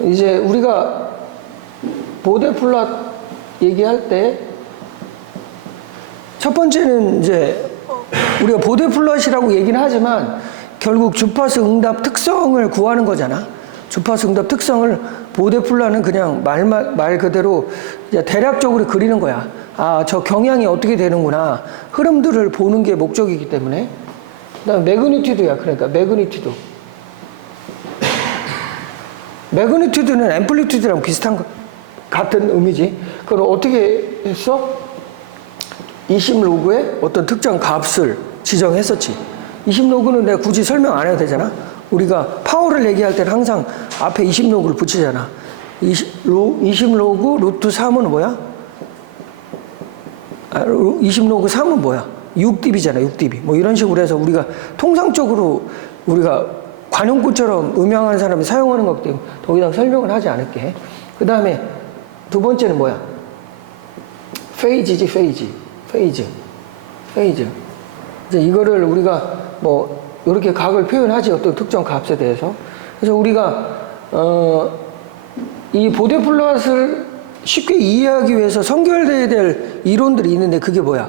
이제 우리가 보데플랏 얘기할 때 첫 번째는 이제 우리가 보데플롯이라고 얘기는 하지만 결국 주파수 응답 특성을 구하는 거잖아. 주파수 응답 특성을 보데플롯은 그냥 말 그대로 이제 대략적으로 그리는 거야. 아, 저 경향이 어떻게 되는구나. 흐름들을 보는 게 목적이기 때문에. 그다음 매그니튜드야. 그러니까 매그니튜드. 매그니튜드는 앰플리튜드랑 비슷한 같은 의미지. 그걸 어떻게 했어? 20로그에 어떤 특정 값을 지정했었지. 20로그는 내가 굳이 설명 안 해도 되잖아. 우리가 파워를 얘기할 때는 항상 앞에 20로그를 붙이잖아. 20로그 루트 3은 뭐야? 20로그 3은 뭐야? 6dB잖아, 6dB. 뭐 이런 식으로 해서 우리가 통상적으로 우리가 관용구처럼 음향하는 사람이 사용하는 거기 때문에 더 이상 설명을 하지 않을게. 그 다음에 두 번째는 뭐야? 페이지지, 페이즈. 이제 이거를 우리가 뭐 이렇게 각을 표현하지, 어떤 특정 값에 대해서. 그래서 우리가 이 보데플롯을 쉽게 이해하기 위해서 선결돼야 될 이론들이 있는데 그게 뭐야?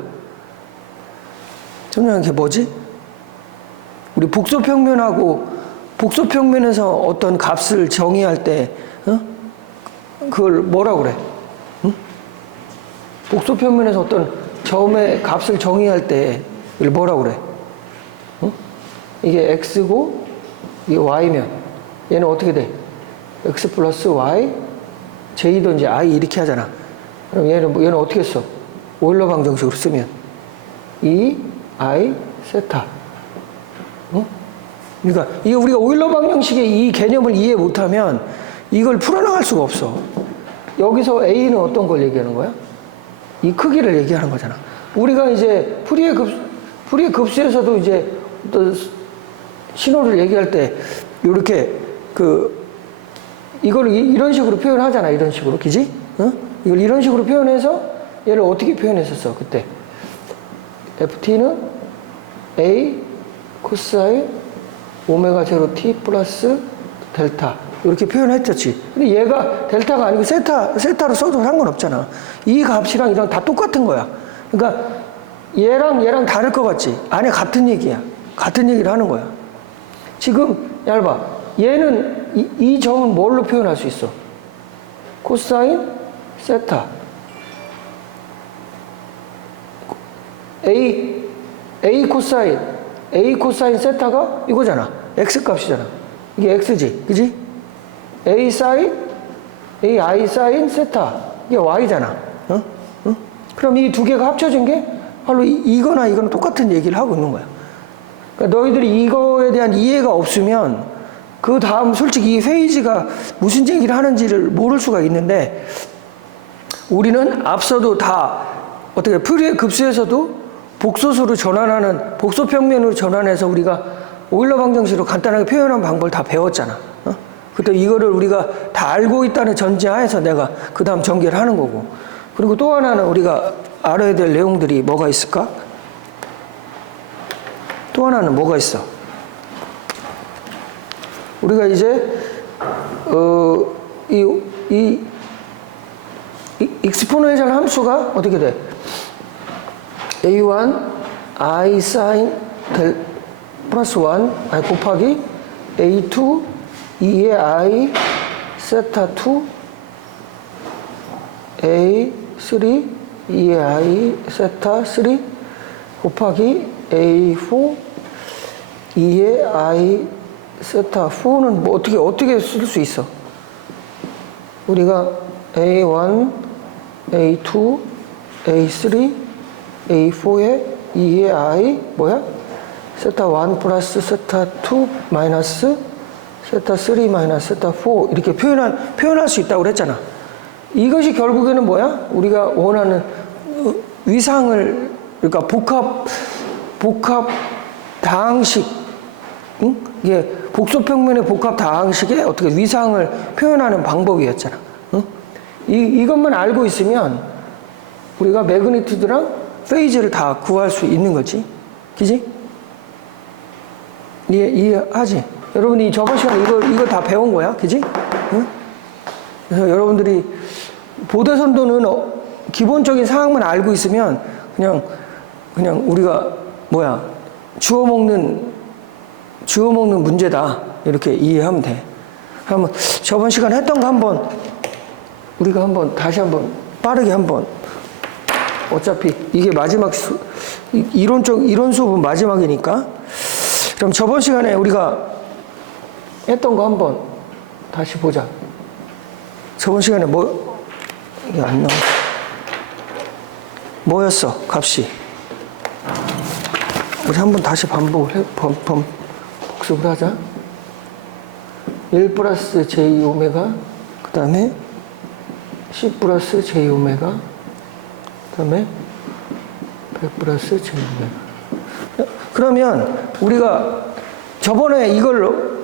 점점 그게 뭐지? 우리 복소평면하고 복소평면에서 어떤 값을 정의할 때 그걸 뭐라고 그래? 복소평면에서 어떤 점의 값을 정의할 때 이걸 뭐라고 그래? 이게 x고 이게 y면 얘는 어떻게 돼? x 플러스 y j든지 i 이렇게 하잖아. 그럼 얘는 어떻게 써? 오일러 방정식으로 쓰면 e i 세타. 그러니까 이게 우리가 오일러 방정식의 이 개념을 이해 못하면 이걸 풀어나갈 수가 없어. 여기서 a는 어떤 걸 얘기하는 거야? 이 크기를 얘기하는 거잖아. 우리가 이제 풀이의 급수에서도 이제 또 신호를 얘기할 때 이렇게 이걸 이런 식으로 표현하잖아. 이런 식으로, 그지? 이걸 이런 식으로 표현해서 얘를 어떻게 표현했었어 그때? ft는 a 코사인 오메가 제로 t 플러스 델타 이렇게 표현했었지. 근데 얘가 델타가 아니고 세타로 써도 상관없잖아. 이 값이랑 이랑 다 똑같은 거야. 그러니까 얘랑 다를 것 같지? 안에 같은 얘기야. 같은 얘기를 하는 거야. 지금 얇아. 얘는 이 점은 뭘로 표현할 수 있어? 코사인 세타. A 코사인 세타가 이거잖아. x 값이잖아. 이게 x지, 그지? A I 사인 세타. 이게 y잖아. 그럼 이 두 개가 합쳐진 게 바로 이거나 똑같은 얘기를 하고 있는 거야. 그러니까 너희들이 이거에 대한 이해가 없으면 그 다음 솔직히 이 페이지가 무슨 얘기를 하는지를 모를 수가 있는데 우리는 앞서도 다 어떻게 풀이의 급수에서도 복소수로 전환하는 복소평면으로 전환해서 우리가 오일러 방정식으로 간단하게 표현한 방법을 다 배웠잖아. 그때 이거를 우리가 다 알고 있다는 전제하에서 내가 그 다음 전개를 하는 거고. 그리고 또 하나는 우리가 알아야 될 내용들이 뭐가 있을까? 또 하나는 뭐가 있어? 우리가 이제 이 익스포넨셜 함수가 어떻게 돼? a1 i sin 플러스 1 곱하기 a2 2의 i 세타 2 a3 2의 i 세타 3 곱하기 a4 2의 i 세타 4는 뭐 어떻게 쓸 수 있어? 우리가 a1 a2 a3 a4에 2의 i 뭐야? 세타 1 플러스 세타 2 마이너스 세타 3 마이너스 세타 4 이렇게 표현할 수 있다고 그랬잖아. 이것이 결국에는 뭐야? 우리가 원하는 위상을, 그러니까 복합 다항식, 응? 이게 복소평면의 복합 다항식의 어떻게 위상을 표현하는 방법이었잖아. 응? 이것만 알고 있으면 우리가 매그니튜드랑 페이즈를 다 구할 수 있는 거지. 그지? 이해하지? 여러분이 저번 시간에 이거 다 배운 거야. 그지? 응? 그래서 여러분들이 보대선도는 기본적인 사항만 알고 있으면 그냥 우리가 주워 먹는 문제다 이렇게 이해하면 돼. 그러면 저번 시간에 했던 거 우리가 다시 빠르게 어차피 이게 마지막 이론 수업은 마지막이니까. 그럼 저번 시간에 우리가 했던 거 다시 보자. 저번 시간에 이게 안 나와. 뭐였어, 값이? 우리 다시 복습을 하자. 1 플러스 j 오메가, 그 다음에 10 플러스 j 오메가, 그 다음에 100 플러스 j 오메가. 그러면 우리가 저번에 이걸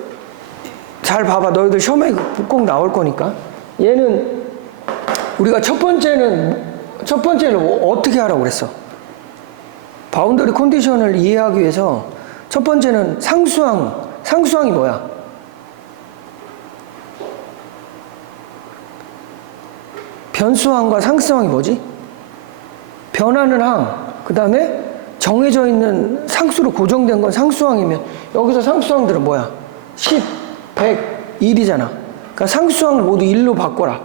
잘 봐봐. 너희들 시험에 꼭 나올 거니까. 얘는 우리가 첫 번째는 어떻게 하라고 그랬어? 바운더리 컨디션을 이해하기 위해서 첫 번째는 상수항이 뭐야? 변수항과 상수항이 뭐지? 변하는 항, 그 다음에 정해져 있는 상수로 고정된 건 상수항이면 여기서 상수항들은 뭐야? 10, 100, 1이잖아. 그러니까 상수항을 모두 1로 바꿔라.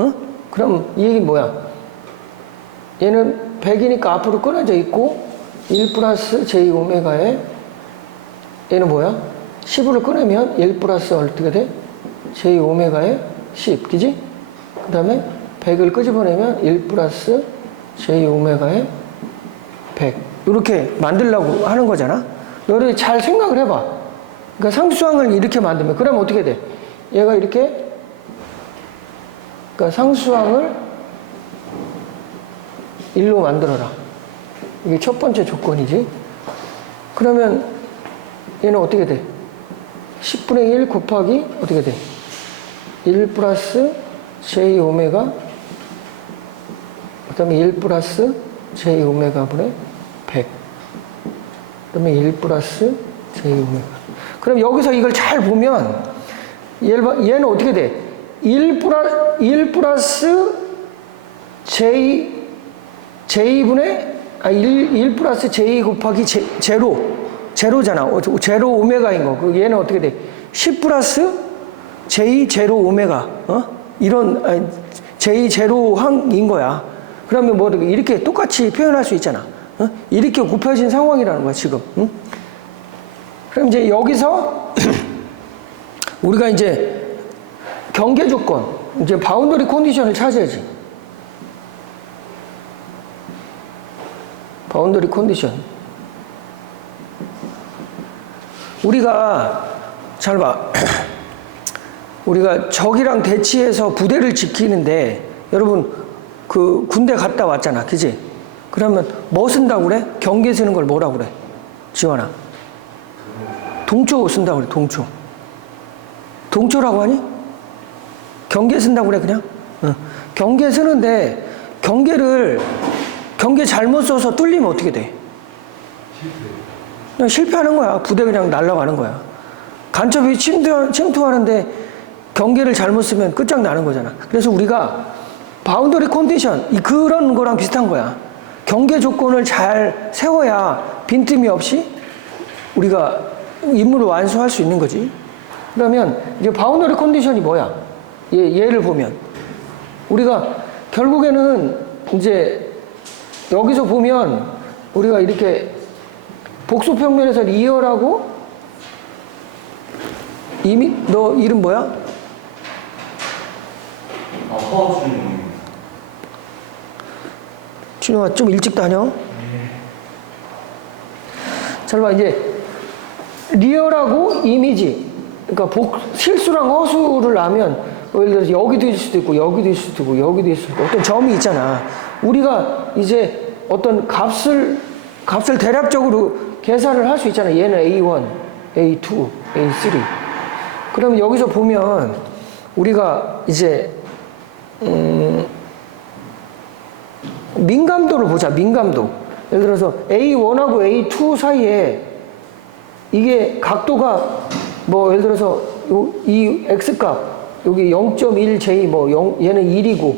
응? 그럼 이 얘기는 뭐야? 얘는 100이니까 앞으로 끊어져 있고 1 플러스 j 오메가에 얘는 뭐야? 10으로 끊으면 1 플러스 어떻게 돼? j 오메가에 10, 그지? 그 다음에 100을 끄집어내면 1 플러스 j 오메가에 100 이렇게 만들려고 하는 거잖아. 너를 잘 생각을 해봐. 그러니까 상수항을 이렇게 만들면 그러면 어떻게 돼? 얘가 이렇게 그러니까 상수항을 1로 만들어라. 이게 첫 번째 조건이지. 그러면 얘는 어떻게 돼? 10분의 1 곱하기 어떻게 돼? 1 플러스 j 오메가 그 다음에 1 플러스 j 오메가 분의 100 그 다음에 1 플러스 j 오메가. 그럼 여기서 이걸 잘 보면 얘는 어떻게 돼? 1 플러스 j분의 1 플러스 j 곱하기 제로잖아. 제로 오메가인 거. 얘는 어떻게 돼? 10 플러스 j 제로 오메가. 이런 j 제로 항인 거야. 그러면 이렇게 똑같이 표현할 수 있잖아. 이렇게 곱해진 상황이라는 거야 지금. 그럼 이제 여기서 우리가 이제 경계 조건, 이제 바운더리 컨디션을 찾아야지. 바운더리 컨디션. 우리가 잘 봐. 우리가 적이랑 대치해서 부대를 지키는데 여러분 그 군대 갔다 왔잖아, 그지? 그러면 뭐 쓴다고 그래? 경계 쓰는 걸 뭐라고 그래? 지원아. 동초 쓴다고 그래, 동초. 동초라고 하니? 경계 쓴다고 그래, 그냥? 응. 경계 쓰는데 경계 잘못 써서 뚫리면 어떻게 돼? 그냥 실패하는 거야. 부대 그냥 날아가는 거야. 간첩이 침투하는데 경계를 잘못 쓰면 끝장나는 거잖아. 그래서 우리가 바운더리 컨디션, 그런 거랑 비슷한 거야. 경계 조건을 잘 세워야 빈틈이 없이 우리가 임무를 완수할 수 있는 거지. 그러면 이제 바운더리 컨디션이 뭐야? 얘를 보면 우리가 결국에는 이제 여기서 보면 우리가 이렇게 복수평면에서 리얼하고 이미 너 이름 뭐야? 허준용. 준영아 좀 일찍 다녀. 잘 봐. 이제 리얼하고 이미지, 그러니까 실수랑 허수를 하면 예를 들어서 여기도 있을 수도 있고 여기도 있을 수도 있고 여기도 있을 수도 있고 어떤 점이 있잖아. 우리가 이제 어떤 값을 대략적으로 계산을 할 수 있잖아. 얘는 A1, A2, A3. 그럼 여기서 보면 우리가 이제 민감도를 보자. 민감도. 예를 들어서 A1하고 A2 사이에 이게 각도가 예를 들어서 이 X값 여기 0.1j 뭐 얘는 1이고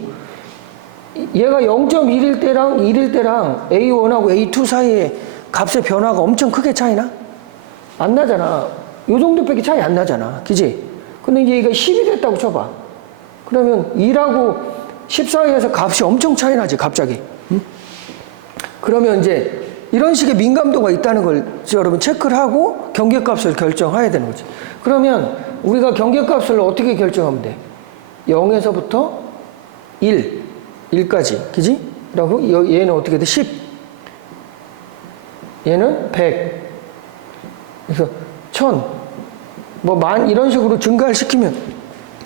얘가 0.1일 때랑 1일 때랑 A1하고 A2 사이에 값의 변화가 엄청 크게 차이나? 안 나잖아. 요 정도밖에 차이 안 나잖아. 그지? 근데 이제 얘가 10이 됐다고 쳐봐. 그러면 2하고 10 사이에서 값이 엄청 차이 나지, 갑자기. 응? 그러면 이제 이런 식의 민감도가 있다는 걸 여러분 체크를 하고 경계값을 결정해야 되는 거지. 그러면 우리가 경계값을 어떻게 결정하면 돼? 0에서부터 1까지. 그지? 그리고 얘는 어떻게 돼? 10. 얘는 100. 그래서 1000. 뭐 만 이런 식으로 증가를 시키면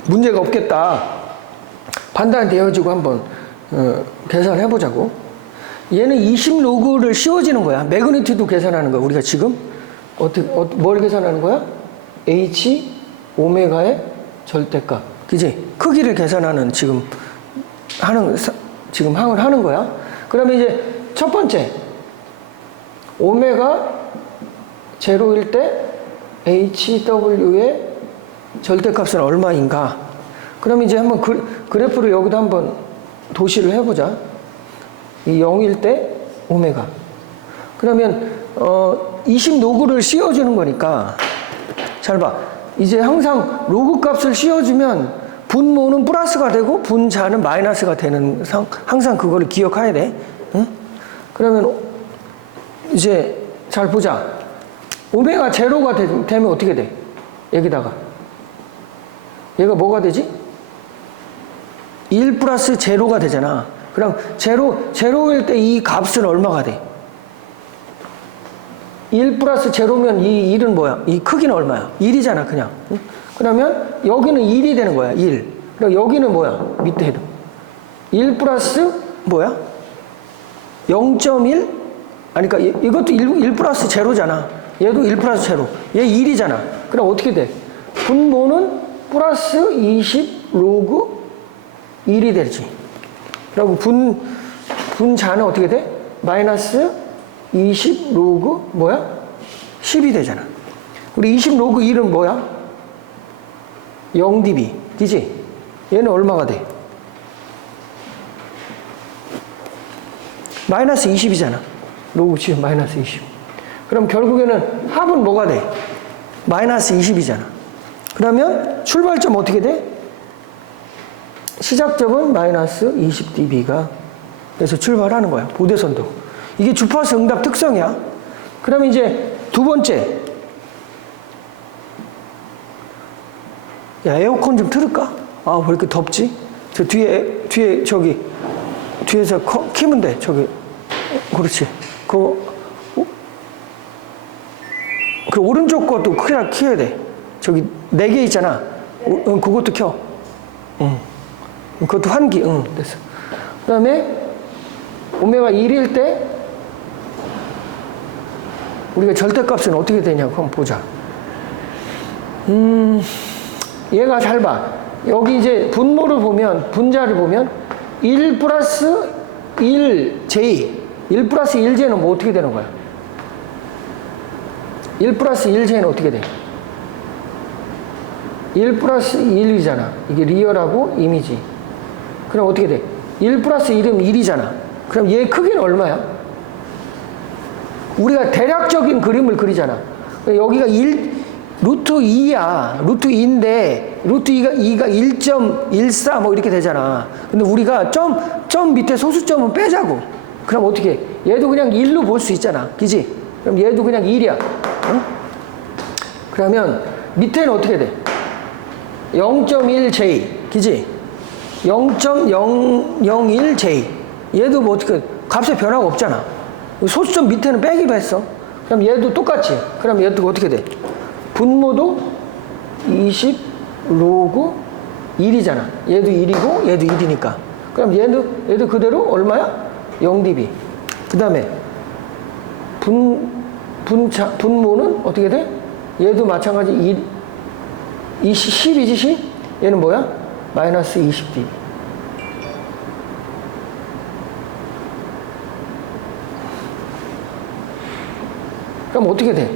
문제가 없겠다. 판단되어지고 한번 계산을 해보자고. 얘는 20 로그를 씌워지는 거야. 매그니튜드 계산하는 거야. 우리가 지금 뭘 계산하는 거야? H 오메가의 절대값. 그지? 크기를 계산하는 지금 항을 하는 거야. 그러면 이제 첫 번째 오메가 제로일 때 HW의 절대값은 얼마인가? 그럼 이제 한번 그래프를 여기다 한번 도시를 해보자. 이 0일 때 오메가. 그러면 20 로그를 씌워주는 거니까 잘 봐. 이제 항상 로그 값을 씌워주면 분모는 플러스가 되고 분자는 마이너스가 되는 항상 그거를 기억해야 돼. 응? 그러면 이제 잘 보자. 오메가 제로가 되면 어떻게 돼? 여기다가 얘가 뭐가 되지? 1 플러스 제로가 되잖아. 그럼 제로일 때 이 값은 얼마가 돼? 1 플러스 제로면 이 1은 뭐야? 이 크기는 얼마야? 1이잖아, 그냥. 응? 그러면 여기는 1이 되는 거야, 1. 그럼 여기는 뭐야? 밑에도. 1 플러스 뭐야? 0.1? 아니, 그러니까 이것도 1 플러스 제로잖아. 얘도 1 플러스 제로. 얘 1이잖아. 그럼 어떻게 돼? 분모는 플러스 20 로그 1이 되지. 그리고 분자는 어떻게 돼? 마이너스 20 로그 뭐야? 10이 되잖아. 우리 20 로그 1은 뭐야? 0dB. 그지? 얘는 얼마가 돼? 마이너스 20이잖아. 로그 치면 마이너스 20. 그럼 결국에는 합은 뭐가 돼? 마이너스 20이잖아. 그러면 출발점 어떻게 돼? 시작점은 마이너스 20dB가 그래서 출발하는 거야. 보대선도. 이게 주파수 응답 특성이야. 그럼 이제 두 번째. 야, 에어컨 좀 틀을까? 아, 왜 이렇게 덥지? 저 뒤에 뒤에서 키면 돼. 그렇지. 그 오른쪽 것도 키워야 돼. 저기 4개 있잖아. 그것도 켜. 그것도 환기. 됐어. 그 다음에 오메가 1일 때 우리가 절대값은 어떻게 되냐고 한번 보자. 얘가 잘 봐. 여기 이제 분모를 보면, 분자를 보면 1 플러스 1j 1 플러스 1j는 뭐 어떻게 되는 거야? 1 플러스 1j는 어떻게 돼? 1 플러스 1이잖아. 이게 리얼하고 이미지. 그럼 어떻게 돼? 1 플러스 1이면 1이잖아. 그럼 얘 크기는 얼마야? 우리가 대략적인 그림을 그리잖아. 여기가 루트 2야. 루트 2인데, 루트 2가 1.14 뭐 이렇게 되잖아. 근데 우리가 점 밑에 소수점은 빼자고. 그럼 어떻게 해? 얘도 그냥 1로 볼 수 있잖아. 그지? 그럼 얘도 그냥 1이야. 응? 그러면 밑에는 어떻게 돼? 0.1j. 그지? 0.001j. 얘도 뭐 어떻게, 값의 변화가 없잖아. 소수점 밑에는 빼기로 했어. 그럼 얘도 똑같지. 그럼 얘도 어떻게 돼? 분모도 20 로그 1이잖아. 얘도 1이고 얘도 1이니까. 그럼 얘도 그대로 얼마야? 0dB. 그 다음에 분모는 어떻게 돼? 얘도 마찬가지 10이지 10? 얘는 뭐야? 마이너스 20dB. 그럼 어떻게 돼?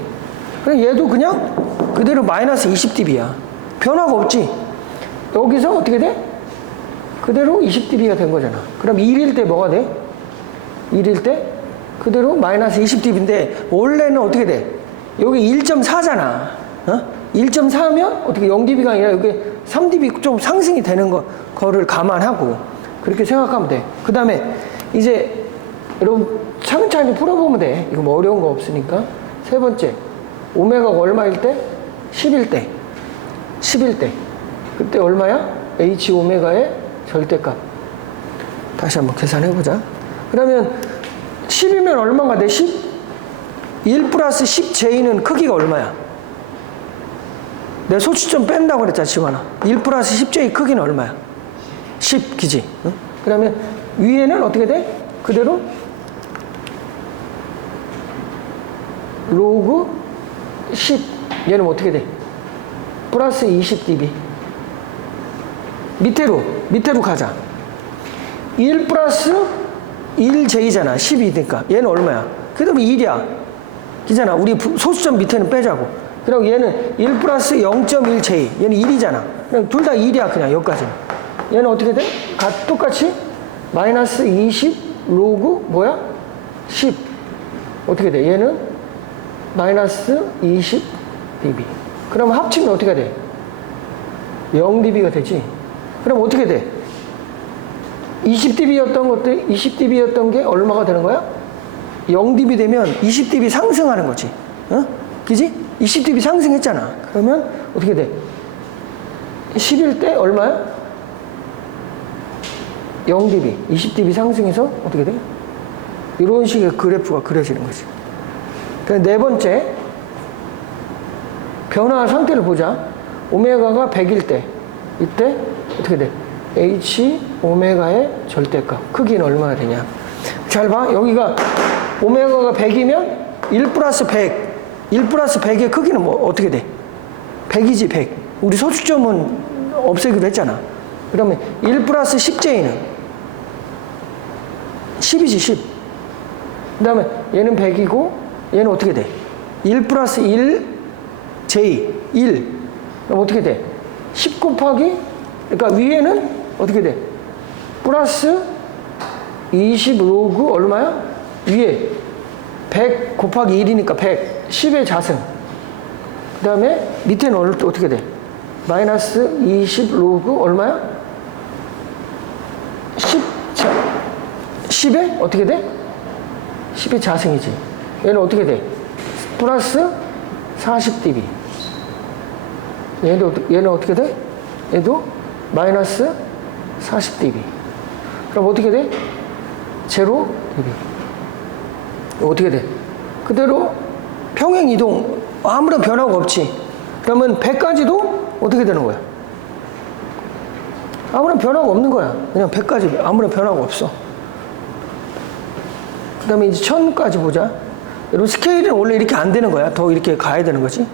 그럼 얘도 그냥 그대로 마이너스 20dB야. 변화가 없지. 여기서 어떻게 돼? 그대로 20dB가 된 거잖아. 그럼 1일 때 뭐가 돼? 1일 때 그대로 마이너스 20dB인데 원래는 어떻게 돼? 여기 1.4잖아. 1.4면 어떻게 0dB가 아니라 여기 3dB 좀 상승이 되는 거를 감안하고 그렇게 생각하면 돼. 그 다음에 이제 여러분 차근차근히 풀어보면 돼. 이거 뭐 어려운 거 없으니까. 세 번째, 오메가가 얼마일 때? 10일 때. 10일 때. 그때 얼마야? H 오메가의 절대값. 다시 한번 계산해보자. 그러면 10이면 얼마가 돼? 10? 1 플러스 10J는 크기가 얼마야? 내가 소수점 뺀다고 그랬잖아, 지원아. 1 플러스 10J 크기는 얼마야? 10, 그지? 응? 그러면 위에는 어떻게 돼? 그대로 로그 10. 얘는 어떻게 돼? 플러스 20dB. 밑으로 가자. 1 플러스 1J잖아. 12니까. 얘는 얼마야? 그다음에 1이야. 그잖아. 우리 소수점 밑에는 빼자고. 그럼 얘는 1 플러스 0.1J. 얘는 1이잖아. 그럼 둘 다 1이야. 그냥 여기까지는. 얘는 어떻게 돼? 똑같이 마이너스 20 로그 뭐야? 10. 어떻게 돼? 얘는 마이너스 20dB. 그럼 합치면 어떻게 돼? 0dB가 되지. 그럼 어떻게 돼? 20dB였던 게 얼마가 되는 거야? 0dB 되면 20dB 상승하는 거지. 그지? 20dB 상승했잖아. 그러면 어떻게 돼? 10일 때 얼마야? 0dB. 20dB 상승해서 어떻게 돼? 이런 식의 그래프가 그려지는 거지. 네 번째, 변화 상태를 보자. 오메가가 100일 때, 이때 어떻게 돼? H 오메가의 절대값. 크기는 얼마나 되냐? 잘 봐. 여기가 오메가가 100이면 1 플러스 100. 1 플러스 100의 크기는 뭐 어떻게 돼? 100이지, 100. 우리 소수점은 없애기로 했잖아. 그러면 1 플러스 10J는 10이지, 10. 그 다음에 얘는 100이고 얘는 어떻게 돼? 1 플러스 1J, 1. 그럼 어떻게 돼? 10 곱하기, 그러니까 위에는 어떻게 돼? 플러스 20 로그 얼마야? 위에 100 곱하기 1이니까 100, 10의 자승. 그 다음에 밑에는 어떻게 돼? 마이너스 20 로그 얼마야? 10에 어떻게 돼? 10의 자승이지. 얘는 어떻게 돼? 플러스 40dB. 얘는 어떻게 돼? 얘도 마이너스 40dB. 그럼 어떻게 돼? 0dB. 어떻게 돼? 그대로 평행 이동 아무런 변화가 없지. 그러면 100까지도 어떻게 되는 거야? 아무런 변화가 없는 거야. 그냥 100까지 아무런 변화가 없어. 그 다음에 이제 1000까지 보자. 여러분 스케일은 원래 이렇게 안 되는 거야. 더 이렇게 가야 되는 거지.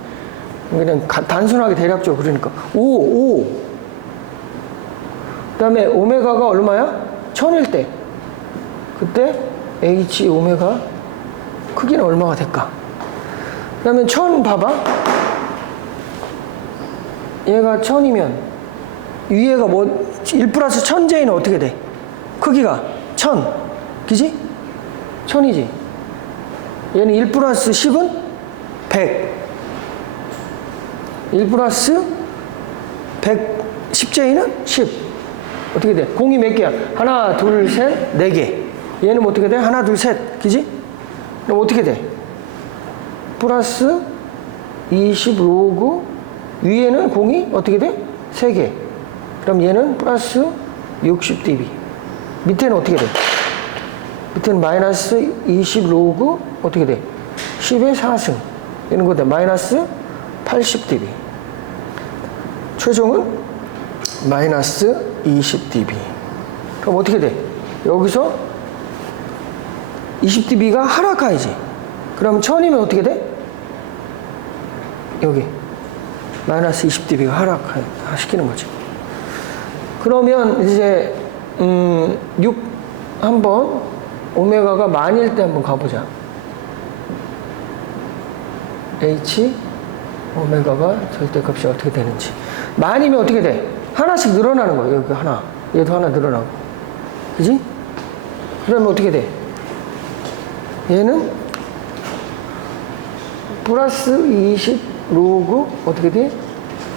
그냥 단순하게 대략적으로 그러니까 5. 그 다음에 오메가가 얼마야? 1000일 때. 그때 H 오메가 크기는 얼마가 될까? 그 다음에 1000 봐봐. 얘가 1000이면 위에가 뭐 1 플러스 1000J는 어떻게 돼? 크기가 1000. 그지? 1000이지. 얘는 1 플러스 10은 100. 1 플러스 100, 10J는 10. 어떻게 돼? 공이 몇 개야? 하나, 둘, 셋, 네 개. 얘는 어떻게 돼? 하나, 둘, 셋. 그지? 그럼 어떻게 돼? 플러스 20 로그 위에는 공이 어떻게 돼? 3개. 그럼 얘는 플러스 60dB. 밑에는 어떻게 돼? 밑에는 마이너스 20 로그 어떻게 돼? 10의 4승. 이런 거다. 마이너스 80dB. 최종은 마이너스 20dB. 그럼 어떻게 돼? 여기서 20dB가 하락하야지. 그럼 1000이면 어떻게 돼? 여기 마이너스 20dB가 하락시키는 거지. 그러면 이제 6 한번 오메가가 만일 때 한번 가보자. H 오메가가 절대값이 어떻게 되는지. 만이면 어떻게 돼? 하나씩 늘어나는 거예요. 여기 하나. 얘도 하나 늘어나고. 그지? 그러면 어떻게 돼? 얘는 플러스 20 로그 어떻게 돼?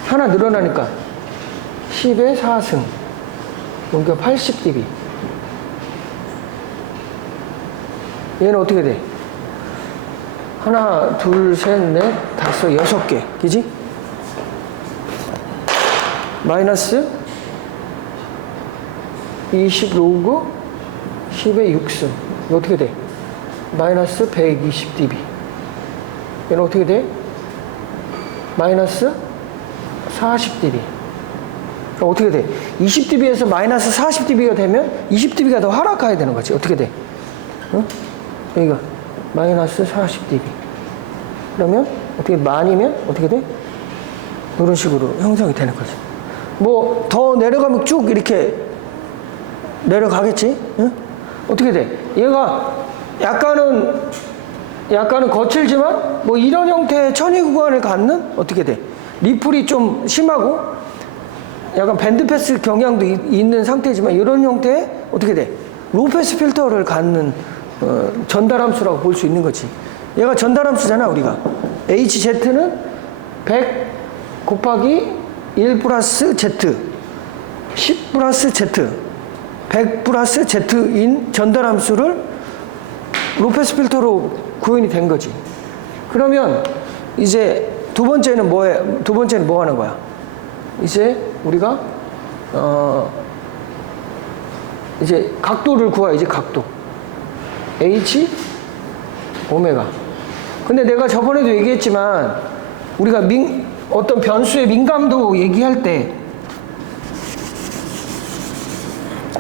하나 늘어나니까 10의 4승. 그러니까 80dB. 얘는 어떻게 돼? 하나, 둘, 셋, 넷, 다섯, 6개. 그지? 마이너스 20 로그 10의 6승. 이거 어떻게 돼? 마이너스 120dB. 얘는 어떻게 돼? 마이너스 40dB. 그럼 어떻게 돼? 20dB에서 마이너스 40dB가 되면 20dB가 더 하락해야 되는 거지. 어떻게 돼? 응? 여기가 마이너스 40dB. 그러면 어떻게 만이면 어떻게 돼? 이런 식으로 형성이 되는 거지. 뭐 더 내려가면 쭉 이렇게 내려가겠지? 응? 어떻게 돼? 얘가 약간은 거칠지만 뭐 이런 형태의 천위 구간을 갖는 어떻게 돼? 리플이 좀 심하고 약간 밴드패스 경향도 있는 상태지만 이런 형태의 어떻게 돼? 로우패스 필터를 갖는 전달함수라고 볼 수 있는 거지. 얘가 전달함수잖아 우리가. HZ는 100 곱하기 1 플러스 Z 10 플러스 Z 100 플러스 Z인 전달함수를 로우패스 필터로 구현이 된 거지. 그러면 이제 두 번째는 뭐 하는 거야? 이제 우리가 이제 각도를 구해야지. 각도 H 오메가. 근데 내가 저번에도 얘기했지만 우리가 어떤 변수의 민감도 얘기할 때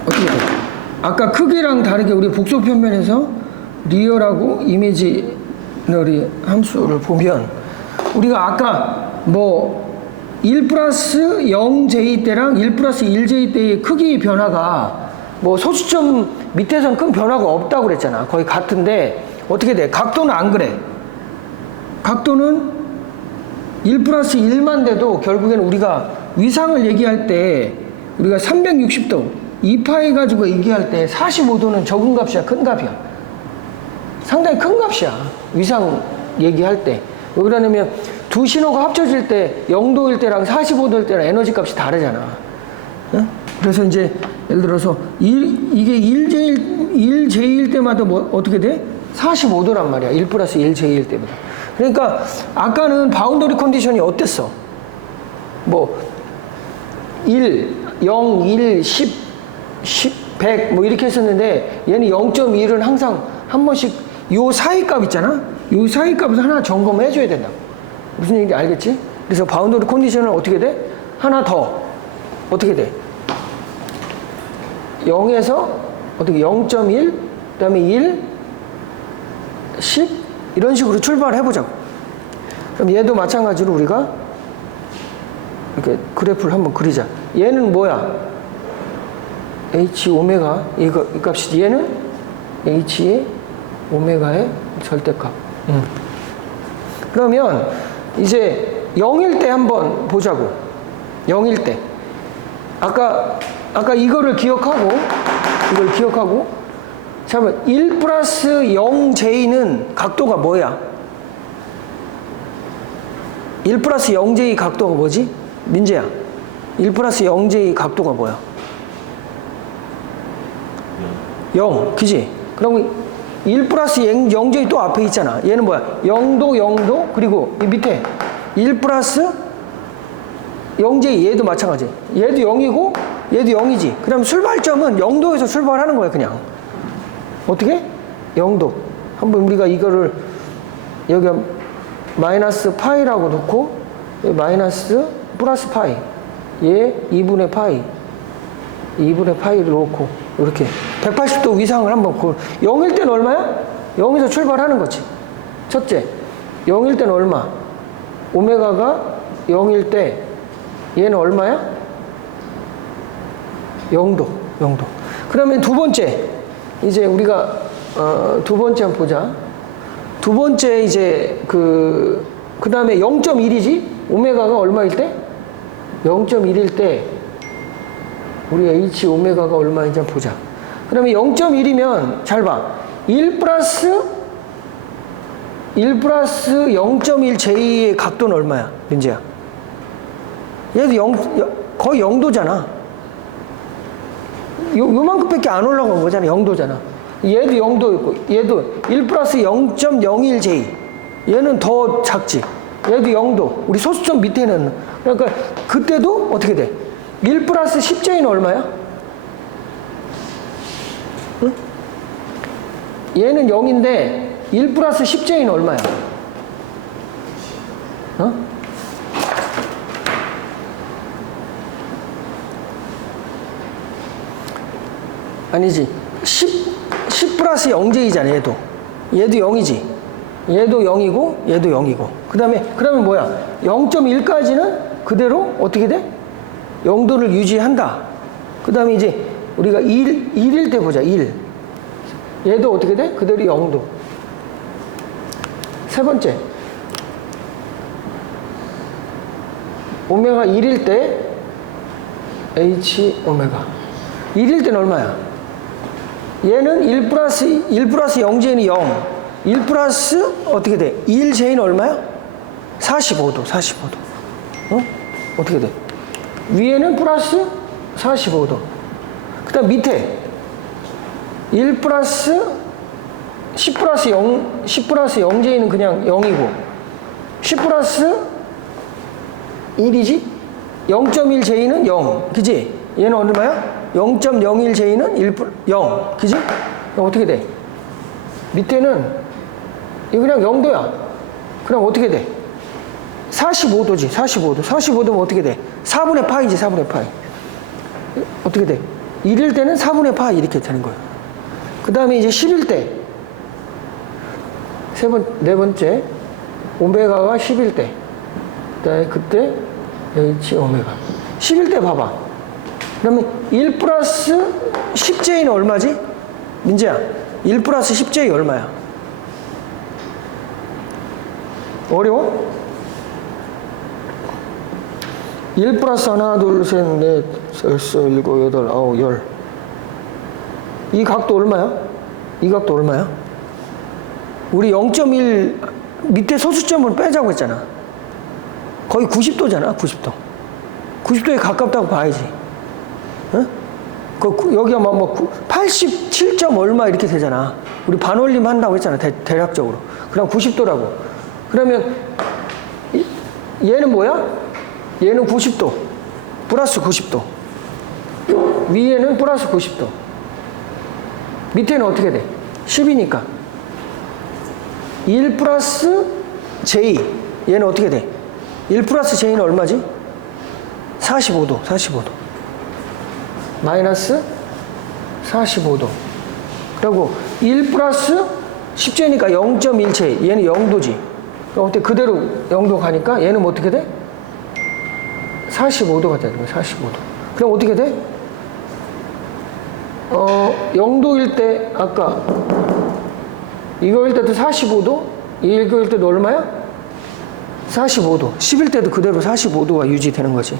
어떻게 돼? 아까 크기랑 다르게 우리 복소 편면에서 리얼하고 이미지너리 함수를 보면 우리가 아까 뭐 1 플러스 0j 때랑 1 플러스 1j 때의 크기 변화가 뭐 소수점 밑에서는 큰 변화가 없다고 그랬잖아. 거의 같은데 어떻게 돼? 각도는 안 그래. 각도는 1 플러스 1만 돼도 결국에는 우리가 위상을 얘기할 때 우리가 360도 2파이 가지고 얘기할 때 45도는 적은 값이야, 큰 값이야. 상당히 큰 값이야. 위상 얘기할 때. 왜 그러냐면 두 신호가 합쳐질 때 0도일 때랑 45도일 때랑 에너지 값이 다르잖아. 응? 그래서 이제 예를 들어서 이게 1J일 때마다 뭐 어떻게 돼? 45도란 말이야. 1 플러스 1J일 때보다. 그러니까 아까는 바운더리 컨디션이 어땠어? 뭐 1, 0, 1, 10, 100 뭐 이렇게 했었는데 얘는 0.1은 항상 한 번씩 요 사이 값 있잖아? 요 사이 값을 하나 점검해 줘야 된다고. 무슨 얘기인지 알겠지? 그래서 바운더리 컨디션은 어떻게 돼? 하나 더 어떻게 돼? 0에서 어떻게 0.1 그 다음에 1 10 이런 식으로 출발을 해보자고. 그럼 얘도 마찬가지로 우리가 이렇게 그래프를 한번 그리자. 얘는 뭐야? H 오메가 이 값이지. 얘는 H의 오메가의 절대값. 그러면 이제 0일 때 한번 보자고. 0일 때 아까 이거를 기억하고 잠깐만 1 플러스 0J는 각도가 뭐야? 1 플러스 0J 각도가 뭐지? 민재야 1 플러스 0J 각도가 뭐야? 0 그지? 그럼 1 플러스 0J 또 앞에 있잖아. 얘는 뭐야? 0도 그리고 이 밑에 1 플러스 0J 얘도 마찬가지. 얘도 0이고 얘도 0이지. 그럼 출발점은 0도에서 출발하는 거야 그냥. 어떻게? 0도. 한번 우리가 이거를 여기가 마이너스 파이라고 놓고 마이너스 플러스 파이 얘 2분의 파이를 놓고 이렇게 180도 위상을 한번 0일 때는 얼마야? 0에서 출발하는 거지. 첫째 0일 때는 얼마? 오메가가 0일 때 얘는 얼마야? 0도. 그러면 두 번째 이제 우리가 두 번째 한번 보자. 두 번째 이제 그 다음에 0.1이지? 오메가가 얼마일 때? 0.1일 때 우리 H 오메가가 얼마인지 한번 보자. 그러면 0.1이면 잘 봐. 1 플러스 0.1J의 각도는 얼마야? 민재야. 얘도 거의 0도잖아. 요만큼밖에 안 올라간 거잖아. 0도잖아. 얘도 0도 있고, 얘도 1 플러스 0.01J. 얘는 더 작지. 얘도 0도. 우리 소수점 밑에는. 그러니까 그때도 어떻게 돼? 1 플러스 10J는 얼마야? 응? 얘는 0인데 1 플러스 10J는 얼마야? 어? 아니지. 10 플러스 0J잖아, 얘도. 얘도 0이지. 얘도 0이고, 얘도 0이고. 그러면 뭐야? 0.1까지는 그대로 어떻게 돼? 0도를 유지한다. 그 다음에 이제 우리가 1일 때 보자, 1. 얘도 어떻게 돼? 그대로 0도. 세 번째. 오메가 1일 때 H 오메가. 1일 때는 얼마야? 얘는 1 플러스 0J는 0. 1 플러스 어떻게 돼? 1J는 얼마야? 45도. 어? 어떻게 돼? 위에는 플러스 45도. 그 다음 밑에 1 플러스 10 플러스 0J는 그냥 0이고 10 플러스 1이지? 0.1J는 0. 그지? 얘는 얼마야? 0.01J는 0. 그지? 그럼 어떻게 돼? 밑에는 이거 그냥 0도야. 그럼 어떻게 돼? 45도지. 45도면 어떻게 돼? 4분의 파이지. 4분의 파이. 어떻게 돼? 1일 때는 4분의 파이 이렇게 되는 거예요. 그 다음에 이제 10일 때. 네 번째. 오메가가 10일 때. 그다음에 그때 H 오메가. 10일 때 봐봐. 그러면 1 플러스 10J는 얼마지? 민재야. 1 플러스 10J 얼마야? 어려워? 1 플러스 하나, 둘, 셋, 넷, 여섯, 일곱, 여덟, 아홉, 열. 이 각도 얼마야? 이 각도 얼마야? 우리 0.1 밑에 소수점을 빼자고 했잖아. 거의 90도잖아, 90도. 90도에 가깝다고 봐야지. 어? 여기가 뭐 87점 얼마 이렇게 되잖아. 우리 반올림 한다고 했잖아, 대략적으로. 그럼 90도라고. 그러면 얘는 뭐야? 얘는 90도. 플러스 90도. 위에는 플러스 90도. 밑에는 어떻게 돼? 10이니까. 1 플러스 J. 얘는 어떻게 돼? 1 플러스 J는 얼마지? 45도. 마이너스 45도. 그리고 1 플러스 10J니까 0.1J. 얘는 0도지. 그럼 어때? 그대로 0도 가니까 얘는 뭐 어떻게 돼? 45도가 되는 거야. 45도. 그럼 어떻게 돼? 0도일 때 아까 이거일 때도 45도, 이거일 때도 얼마야? 45도. 10일 때도 그대로 45도가 유지되는 거지.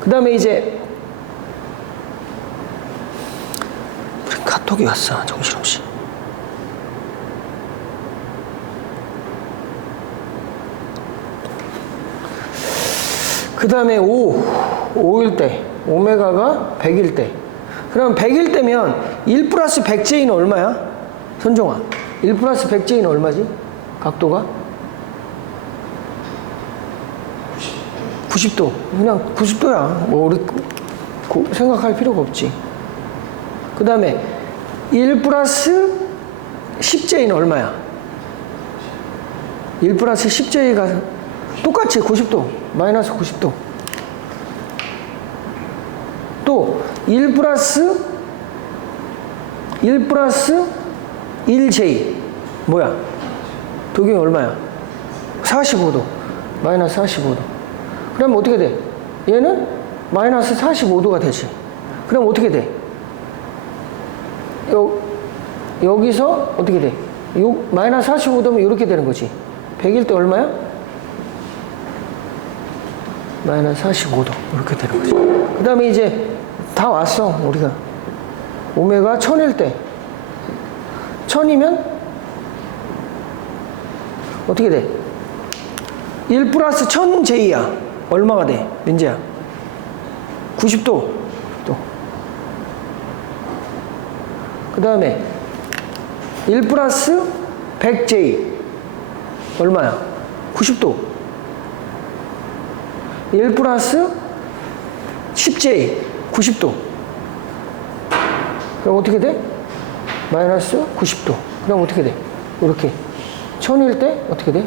그 다음에 이제 카톡이 왔어. 정신없이. 그 다음에 5일 때, 오메가가 100일 때. 그럼 100일 때면 1 플러스 100J는 얼마야? 선종아. 1 플러스 100J는 얼마지? 각도가? 90도. 그냥 90도야. 뭐, 우리 생각할 필요가 없지. 그 다음에 1 플러스 10J는 얼마야? 1 플러스 10J가 똑같이 90도. 마이너스 90도. 또 1 플러스 1J 뭐야? 도경이 얼마야? 45도. 마이너스 45도. 그럼 어떻게 돼? 얘는 마이너스 45도가 되지. 그럼 어떻게 돼? 여기서 어떻게 돼? 마이너스 45도면 이렇게 되는 거지. 100일 때 얼마야? 마이너스 45도. 이렇게 되는 거지. 그 다음에 이제 다 왔어, 우리가. 오메가 1000일 때. 1000이면 어떻게 돼? 1 플러스 1000J야. 얼마가 돼? 민재야? 90도. 또. 그 다음에 1 플러스 100J. 얼마야? 90도. 1 플러스 10J. 90도. 그럼 어떻게 돼? 마이너스 90도. 그럼 어떻게 돼? 이렇게. 1000일 때 어떻게 돼?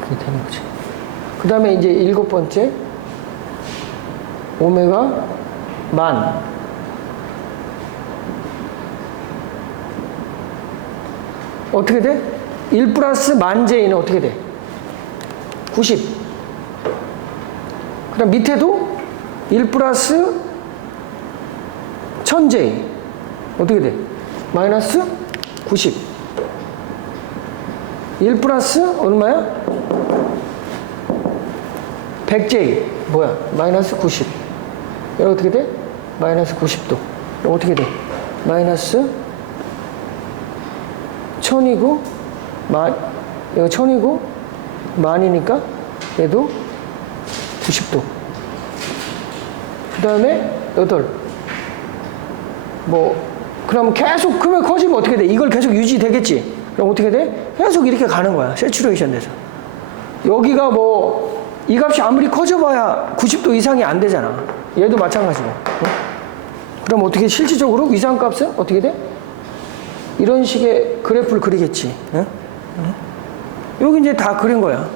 그렇게 되는 거지. 그 다음에 이제 7번째. 오메가 10,000. 어떻게 돼? 1 플러스 10,000J는 어떻게 돼? 90. 그 다음 밑에도 1 플러스 1000J. 어떻게 돼? 마이너스 90. 1 플러스 얼마야? 100J. 뭐야? 마이너스 90. 여기 어떻게 돼? 마이너스 90도. 그럼 어떻게 돼? 마이너스 1000이고, 여기 1000이고, 10,000이니까 얘도 90도. 그 다음에 8. 그럼 계속 크면 커지면 어떻게 돼? 이걸 계속 유지되겠지? 그럼 어떻게 돼? 계속 이렇게 가는 거야. 세츄레이션 돼서. 여기가 이 값이 아무리 커져봐야 90도 이상이 안 되잖아. 얘도 마찬가지고. 그럼 어떻게 실질적으로 위상값은 어떻게 돼? 이런 식의 그래프를 그리겠지. 여기 이제 다 그린 거야.